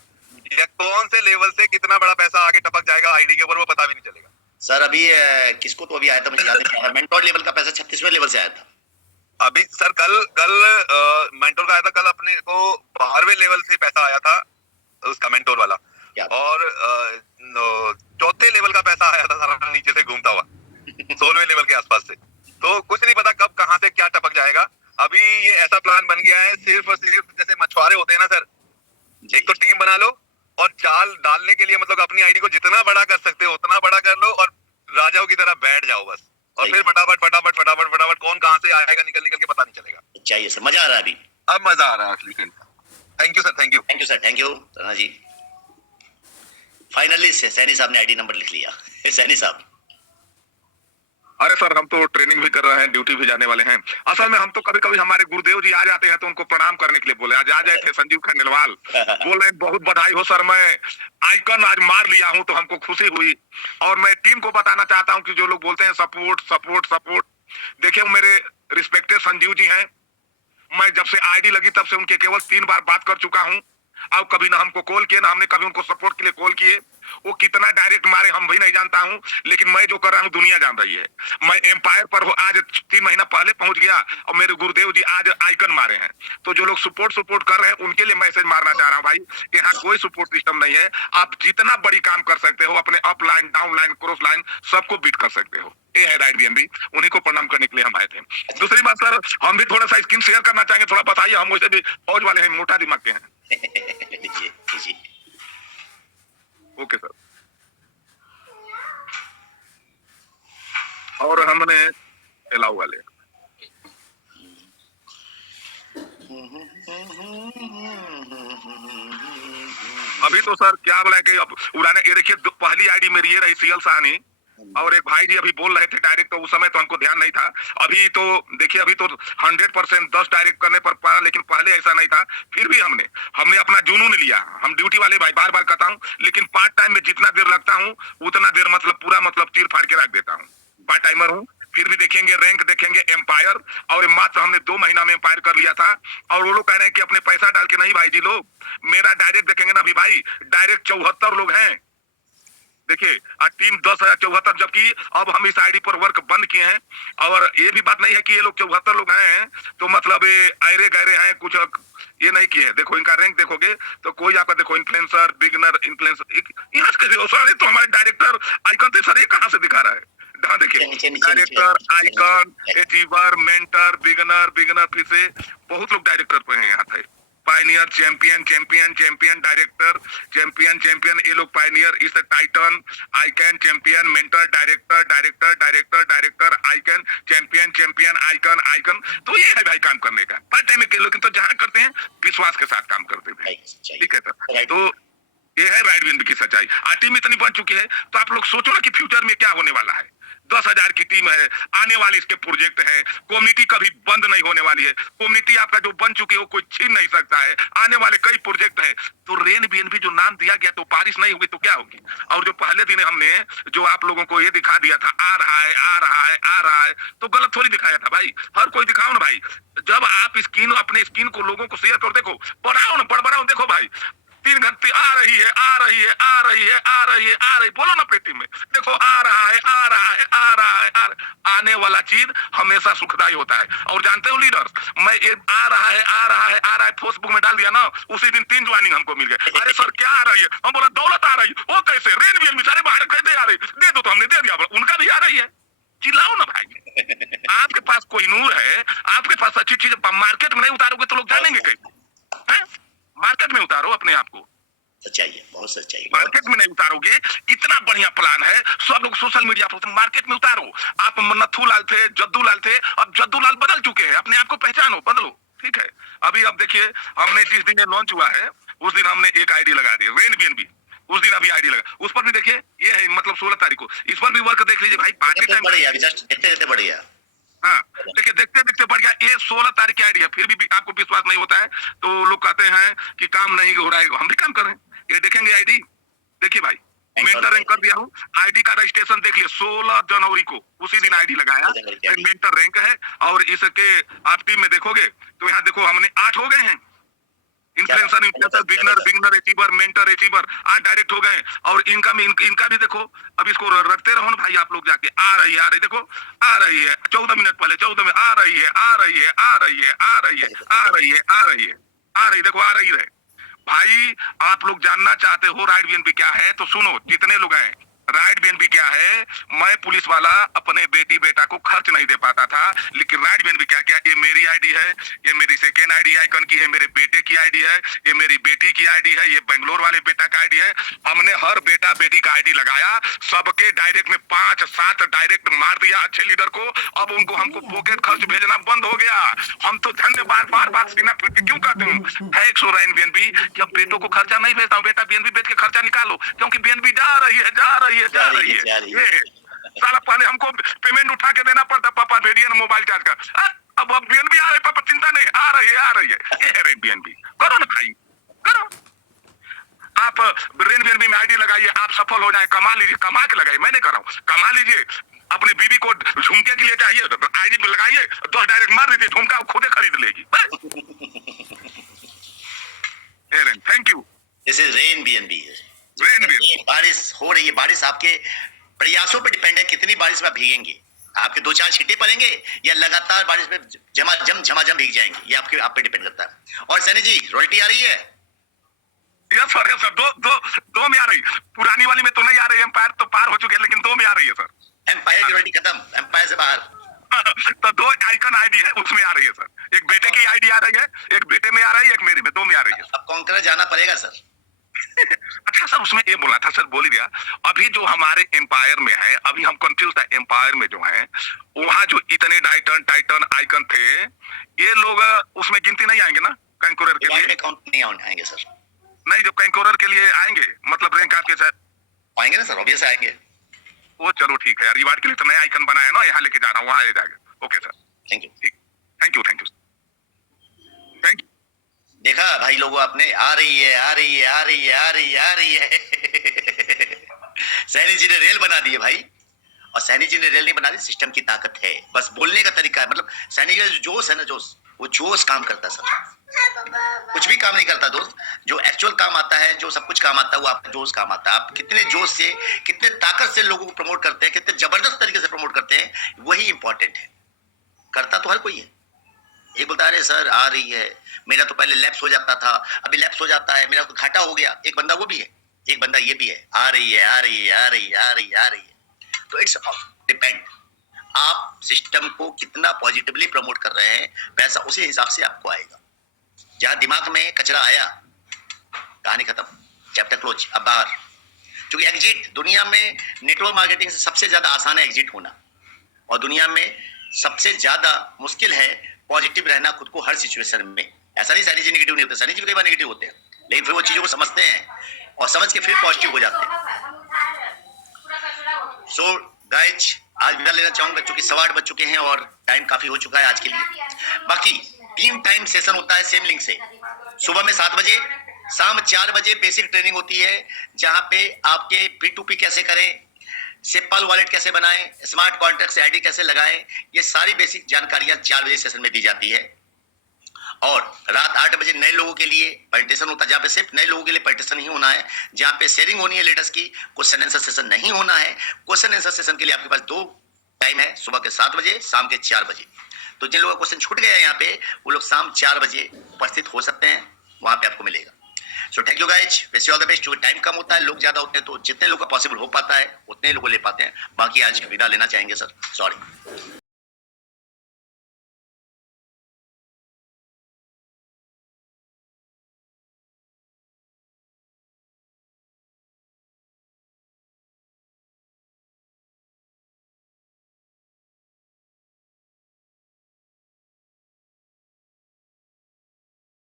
या कौन से लेवल से कितना बड़ा पैसा आगे टपक जाएगा आईडी के ऊपर, वो पता भी नहीं चलेगा सर। अभी किसको तो अभी आया था, मुझे याद है, मेंटोर लेवल का पैसा 36वें लेवल से आया था अभी सर। कल मेंटोर का आया था, कल अपने को 12वें लेवल से पैसा आया था उसका मेंटोर वाला, और 4थे लेवल का पैसा आया था सारा नीचे से घूमता हुआ 16वें लेवल के आसपास से। तो कुछ नहीं पता कब कहां से क्या टपक जाएगा। अभी ये ऐसा प्लान बन गया है, सिर्फ और सिर्फ जैसे मछुआरे होते हैं ना सर, एक तो टीम बना लो और जाल डालने के लिए मतलब अपनी आईडी को जितना बड़ा कर सकते हो उतना बड़ा कर लो और राजाओं की तरह बैठ जाओ बस, और फिर फटाफट कौन कहां से आएगा निकल के पता नहीं चलेगा। चाहिए सर, मजा आ रहा है अभी, अब मजा आ रहा है असली। Thank you sir, thank you sir, thank you Rana ji. Finally Saini साहब ने आईडी नंबर लिख लिया। सैनी साहब, अरे सर हम तो ट्रेनिंग भी कर रहे हैं, ड्यूटी भी जाने वाले हैं। असल में हम तो कभी कभी हमारे गुरुदेव जी आ जाते हैं तो उनको प्रणाम करने के लिए बोले, आज आ जाए थे संजीव खंडेलवाल, बोले बहुत बधाई हो सर, मैं आइकन आज मार लिया हूं तो हमको खुशी हुई। और मैं टीम को बताना चाहता हूं कि जो लोग बोलते हैं सपोर्ट, देखिए मेरे रिस्पेक्टेड संजीव जी हैं, मैं जब से आईडी लगी तब से उनके केवल 3 बार बात कर चुका हूं। अब कभी ना हमको कॉल किए ना हमने कभी उनको सपोर्ट के लिए कॉल किए। वो कितना डायरेक्ट मारे हम भी नहीं जानता हूं, लेकिन मैं जो कर रहा हूं दुनिया जान रही है। मैं एम्पायर पर आज 3 महीना पहले पहुंच गया और मेरे गुरुदेव जी आज आइकन मारे हैं। तो जो लोग सपोर्ट कर रहे हैं उनके लिए मैसेज मारना चाह रहा हूं भाई, यहाँ कोई सपोर्ट सिस्टम नहीं है। आप जितना बड़ी काम कर सकते हो अपने up line, down line, cross line सबको बीट कर सकते हो। ये है राइट बीएनबी, उन्हीं को प्रणाम करने के लिए हम आए थे। दूसरी बात सर, हम भी थोड़ा सा स्क्रीन शेयर करना चाहेंगे, थोड़ा बताइए, हम वैसे भी फौज वाले हैं, मोटा दिमाग के हैं। लीजिए लीजिए। Okay sir. और हमने अलाउ वाले अभी तो सर क्या बोला कि अब उड़ाने, ये देखिए पहली आईडी मेरी ये रही सीएल साहनी, और एक भाई जी अभी बोल रहे थे डायरेक्ट, तो उस समय तो हमको ध्यान नहीं था। अभी तो देखिए अभी तो 100% 10 डायरेक्ट करने पर पारा, लेकिन पहले ऐसा नहीं था। फिर भी हमने अपना जुनून लिया। हम ड्यूटी वाले भाई, बार बार कहता हूँ, लेकिन पार्ट टाइम में जितना देर लगता हूँ उतना देर मतलब पूरा मतलब चीर फाड़ के रख देता हूँ। पार्ट टाइमर हूँ। फिर भी देखेंगे रैंक, देखेंगे एम्पायर, और मात्र हमने 2 महीना में एम्पायर कर लिया था। और वो लोग कह रहे हैं कि अपने पैसा डाल के, नहीं भाई जी लोग, मेरा डायरेक्ट देखेंगे ना अभी भाई, डायरेक्ट 74 लोग हैं। देखिए टीम 10,074, जबकि अब हम इस आईडी पर वर्क बंद किए हैं। और ये भी बात नहीं है कि ये लोग 74 लोग हैं तो मतलब ये आयरे गहरे हैं, कुछ ये नहीं किए। देखो इनका रैंक देखोगे तो कोई आपका देखो इन्फ्लुएंसर, बिगनर, इन्फ्लुएंसर, यहाँ से कैसे हो सर? तो हमारे डायरेक्टर आइकन थे सर, ये कहाँ से दिखा रहा है? हाँ देखिए director, icon, achiever, mentor, beginner, फिर से बहुत लोग डायरेक्टर पे हैं यहाँ थे। पायनियर, चैंपियन, डायरेक्टर, ये लोग पायनियर, इस Titan, icon, champion, mentor, director, icon, champion, icon. तो ये है भाई काम करने का। पार्ट टाइम के लोग तो जहाँ करते हैं विश्वास के साथ काम करते थे। ठीक है सर, तो ये है राइट विन की सच्चाई। टीम इतनी बन चुकी है तो आप लोग सोचो ना कि फ्यूचर में क्या होने वाला है। 10,000 की टीम है, आने वाले इसके प्रोजेक्ट है। कम्युनिटी कभी बंद नहीं होने वाली है। कम्युनिटी आपका जो बन चुकी है वो कोई छीन नहीं सकता है। आने वाले कई प्रोजेक्ट है। तो रेन बीएनबी जो नाम दिया गया, तो बारिश नहीं होगी तो क्या होगी? और जो पहले दिन हमने जो आप लोगों को ये दिखा दिया था, आ रहा है, तो गलत थोड़ी दिखाया था भाई। हर कोई दिखाओ ना भाई। जब आप अपने स्किन को लोगों को शेयर कर, देखो बढ़ाओ ना, बड़बड़ाओ, देखो भाई 3 घंटे आ रही है, बोलो ना पेटी में, देखो आ रहा है। आने वाला चीज हमेशा सुखदाई होता है। और जानते हो लीडर्स, मैं ये आ रहा है फेसबुक में डाल दिया ना, उसी दिन 3 ज्वाइनिंग हमको मिल गए। अरे सर क्या आ रही है? हम बोला दौलत आ रही है। वो कैसे? रेन बीएनबी सारे बाहर कैसे आ रही? दे दो, तो हमने दे दिया, उनका भी आ रही है। चिल्लाओ ना भाई। आपके पास कोई नूर है, आपके पास अच्छी चीज मार्केट में नहीं उतारोगे तो लोग जानेंगे कैसे? मार्केट में उतारो अपने आप को। सच्चाई है, बहुत सच्चाई है। मार्केट में नहीं उतारोगे, इतना बढ़िया प्लान है, सब लोग सोशल मीडिया पर, मार्केट में उतारो। आप नथू लाल थे, जद्दू लाल थे, अब जद्दू लाल बदल चुके हैं। अपने आप को पहचानो, बदलो। ठीक है, अभी अब देखिए हमने जिस दिन ये लॉन्च हुआ है उस दिन हमने एक आईडी लगा दी, रेन बीएनबी। उस दिन अभी आईडी लगा, उस पर भी देखिए ये है मतलब 16 तारीख को, इस पर भी वर्क देख लीजिए भाई। देखते बढ़िया। हाँ देखिए, देखते बढ़ गया। ये 16 तारीख की आईडी है, फिर भी आपको विश्वास नहीं होता है तो लोग कहते हैं कि काम नहीं हो रहा है। हम भी काम कर रहे हैं। ये देखेंगे आईडी, देखिए भाई, मेंटर रैंक कर दिया हूँ। आईडी का रजिस्ट्रेशन देखिए 16 जनवरी को, उसी दिन आईडी लगाया, मेंटर रैंक है। और इसके आप टीम में देखोगे तो यहाँ देखो हमने 8 हो गए हैं। Influencer, beginner, achiever, mentor, achiever 8 direct हो गए। और इनका भी देखो, अब इसको रखते रहो ना भाई आप लोग जाके। आ रही है, देखो आ रही है 14 मिनट पहले, 14 में आ रही है, देखो आ रही है भाई। आप लोग जानना चाहते हो राइट बीएनबी क्या है, तो सुनो जितने लोग हैं। राइट बीएनबी क्या है? मैं पुलिस वाला अपने बेटा को खर्च नहीं दे पाता था, लेकिन राइट बीएनबी क्या? ये मेरी आईडी है, ये मेरी सेकेंड आईडी आइकन की है, मेरे बेटे की आईडी है, ये मेरी बेटी की आईडी है, ये बेंगलोर वाले बेटा का आईडी है। हमने हर बेटा बेटी का आईडी लगाया, सबके डायरेक्ट में 5-7 डायरेक्ट मार दिया अच्छे लीडर को। अब हमको पॉकेट खर्च भेजना बंद हो गया। हम तो धन्यवाद बार सीना क्यों कहते हूँ, थैंक्स हो राइट बीएनबी कि अब बेटों को खर्चा नहीं भेजता हूँ। बेटा बीएनबी बेच के खर्चा निकालो, क्योंकि बीएनबी जा रही है। साला पहले हमको पेमेंट उठा के देना पड़ता, पापा भेजिए ना मोबाइल चार्ज का। अब बीएनबी आ रही, पापा चिंता नहीं, आ रही है। ये है रेन बीएनबी। करो ना भाई, करो। आप रेन बीएनबी में आईडी लगाइए, आप सफल हो जाए, कमा लीजिए। कमा के लगाइए, मैं नहीं कर रहा हूँ, कमा लीजिए। अपने बीवी को झुमके के लिए चाहिए तो आईडी में लगाइए, 10 डायरेक्ट मार दीजिए, झुमका खुद खरीद लेगी। Thank you. This is rain BNB. बारिश हो रही है, बारिश आपके प्रयासों पर डिपेंड है, कितनी बारिश में भीगेंगे। आपके 2-4 छींटे पड़ेंगे या लगातार बारिश में झमाझम भीग जाएंगे, ये आप पे डिपेंड करता है। और सैनी जी, रॉयल्टी आ रही है? यस सर, दो में आ रही। पुरानी वाली में तो नहीं आ रही, एम्पायर तो पार हो चुके हैं, लेकिन 2 में आ रही है सर। एम्पायर की रॉयल्टी खत्म, एम्पायर से बाहर। तो 2 आइकन आईडी है उसमें आ रही है सर, एक बेटे की आईडी आ रही है, एक बेटे में आ रही है, एक मेरे में, दो में आ रही है। अब कॉन्करर जाना पड़ेगा सर। अच्छा सर, उसमें ये बोला था सर, बोल ही दिया। अभी जो हमारे एम्पायर में है, अभी हम कंफ्यूज था, एम्पायर में जो है वहाँ जो इतने टाइटन आइकन थे, ये लोग उसमें गिनती नहीं आएंगे ना कैंकोरर के लिए? काउंट नहीं आएंगे सर। नहीं, जो कैंकोरर के लिए आएंगे मतलब रैंक आपके साथ आएंगे ना सर, ऑब्वियस आएंगे। वो चलो ठीक है यार, रिवार्ड के लिए तो नया आइकन बनाया ना, यहाँ लेके जा रहा हूँ, वहाँ आ जाएगा। Okay sir, thank you. ठीक, thank you thank you thank you. देखा भाई लोगों, आपने आ रही है आ रही है आ रही है आ रही है आ रही है सैनी जी ने रेल बना दी है भाई, और सैनी जी ने रेल नहीं बना दी, सिस्टम की ताकत है, बस बोलने का तरीका है। मतलब सैनी जी का जो जोश है ना, जोश, वो जोश काम करता है सर, कुछ भी काम नहीं करता दोस्त। जो एक्चुअल काम आता है, जो सब कुछ काम आता है, वो आपका जोश काम आता है। आप कितने जोश से, कितने ताकत से लोगों को प्रमोट करते हैं, कितने जबरदस्त तरीके से प्रमोट करते हैं, वही इंपॉर्टेंट है। करता तो हर कोई है। एक बोलता है सर आ रही है, मेरा तो पहले लैप्स हो जाता था, अभी लैप्स हो जाता है, मेरा तो घाटा हो गया। एक बंदा वो भी है, एक बंदा ये भी है, आ रही है आ रही है आ रही है आ रही है आ रही है। तो इट्स डिपेंड, आप सिस्टम को कितना पॉजिटिवली प्रमोट कर रहे हैं, पैसा उसी हिसाब से आपको आएगा। जहां दिमाग में कचरा आया, कहानी खत्म, चैप्टर क्लोज। अब बाहर, क्योंकि एग्जिट दुनिया में नेटवर्क मार्केटिंग से सबसे ज्यादा आसान है एग्जिट होना, और दुनिया में सबसे ज्यादा मुश्किल है पॉजिटिव रहना खुद को हर सिचुएशन में। ऐसा नहीं सैनी जी नेगेटिव नहीं होते, सैनी जी भी कई बार नेगेटिव होते हैं, लेकिन फिर वो चीजों को समझते हैं और समझ के फिर पॉजिटिव हो जाते हैं। सो गाइज, आज विदा लेना चाहूंगा क्योंकि 8:15 बज चुके हैं और टाइम काफी हो चुका है आज के लिए। बाकी 3 टाइम सेशन होता है सेम लिंक से, सुबह में 7 बजे, शाम 4 बजे बेसिक ट्रेनिंग होती है, जहां पे आपके P2P कैसे करें, सिंपल वॉलेट कैसे बनाएं, स्मार्ट कॉन्ट्रैक्ट से आईडी कैसे लगाएं, ये सारी बेसिक जानकारियां 4 बजे सेशन में दी जाती है। और रात 8 बजे नए लोगों के लिए प्रेजेंटेशन होता है, जहाँ पे सिर्फ नए लोगों के लिए प्रेजेंटेशन ही होना है, जहाँ पे शेयरिंग होनी है लेटेस्ट की, क्वेश्चन आंसर सेशन नहीं होना है। क्वेश्चन आंसर सेशन के लिए आपके पास 2 टाइम है, सुबह के 7 बजे, शाम के 4 बजे। तो जिन लोगों का क्वेश्चन छूट गया है यहाँ पे, वो लोग शाम 4 बजे उपस्थित हो सकते हैं, वहां पे आपको मिलेगा। So thank you guys, wish you all the best. क्योंकि टाइम कम होता है, लोग ज्यादा होते हैं, तो जितने लोग का पॉसिबल हो पाता है उतने लोगों ले पाते हैं। बाकी आज विदा लेना चाहेंगे सर, सॉरी।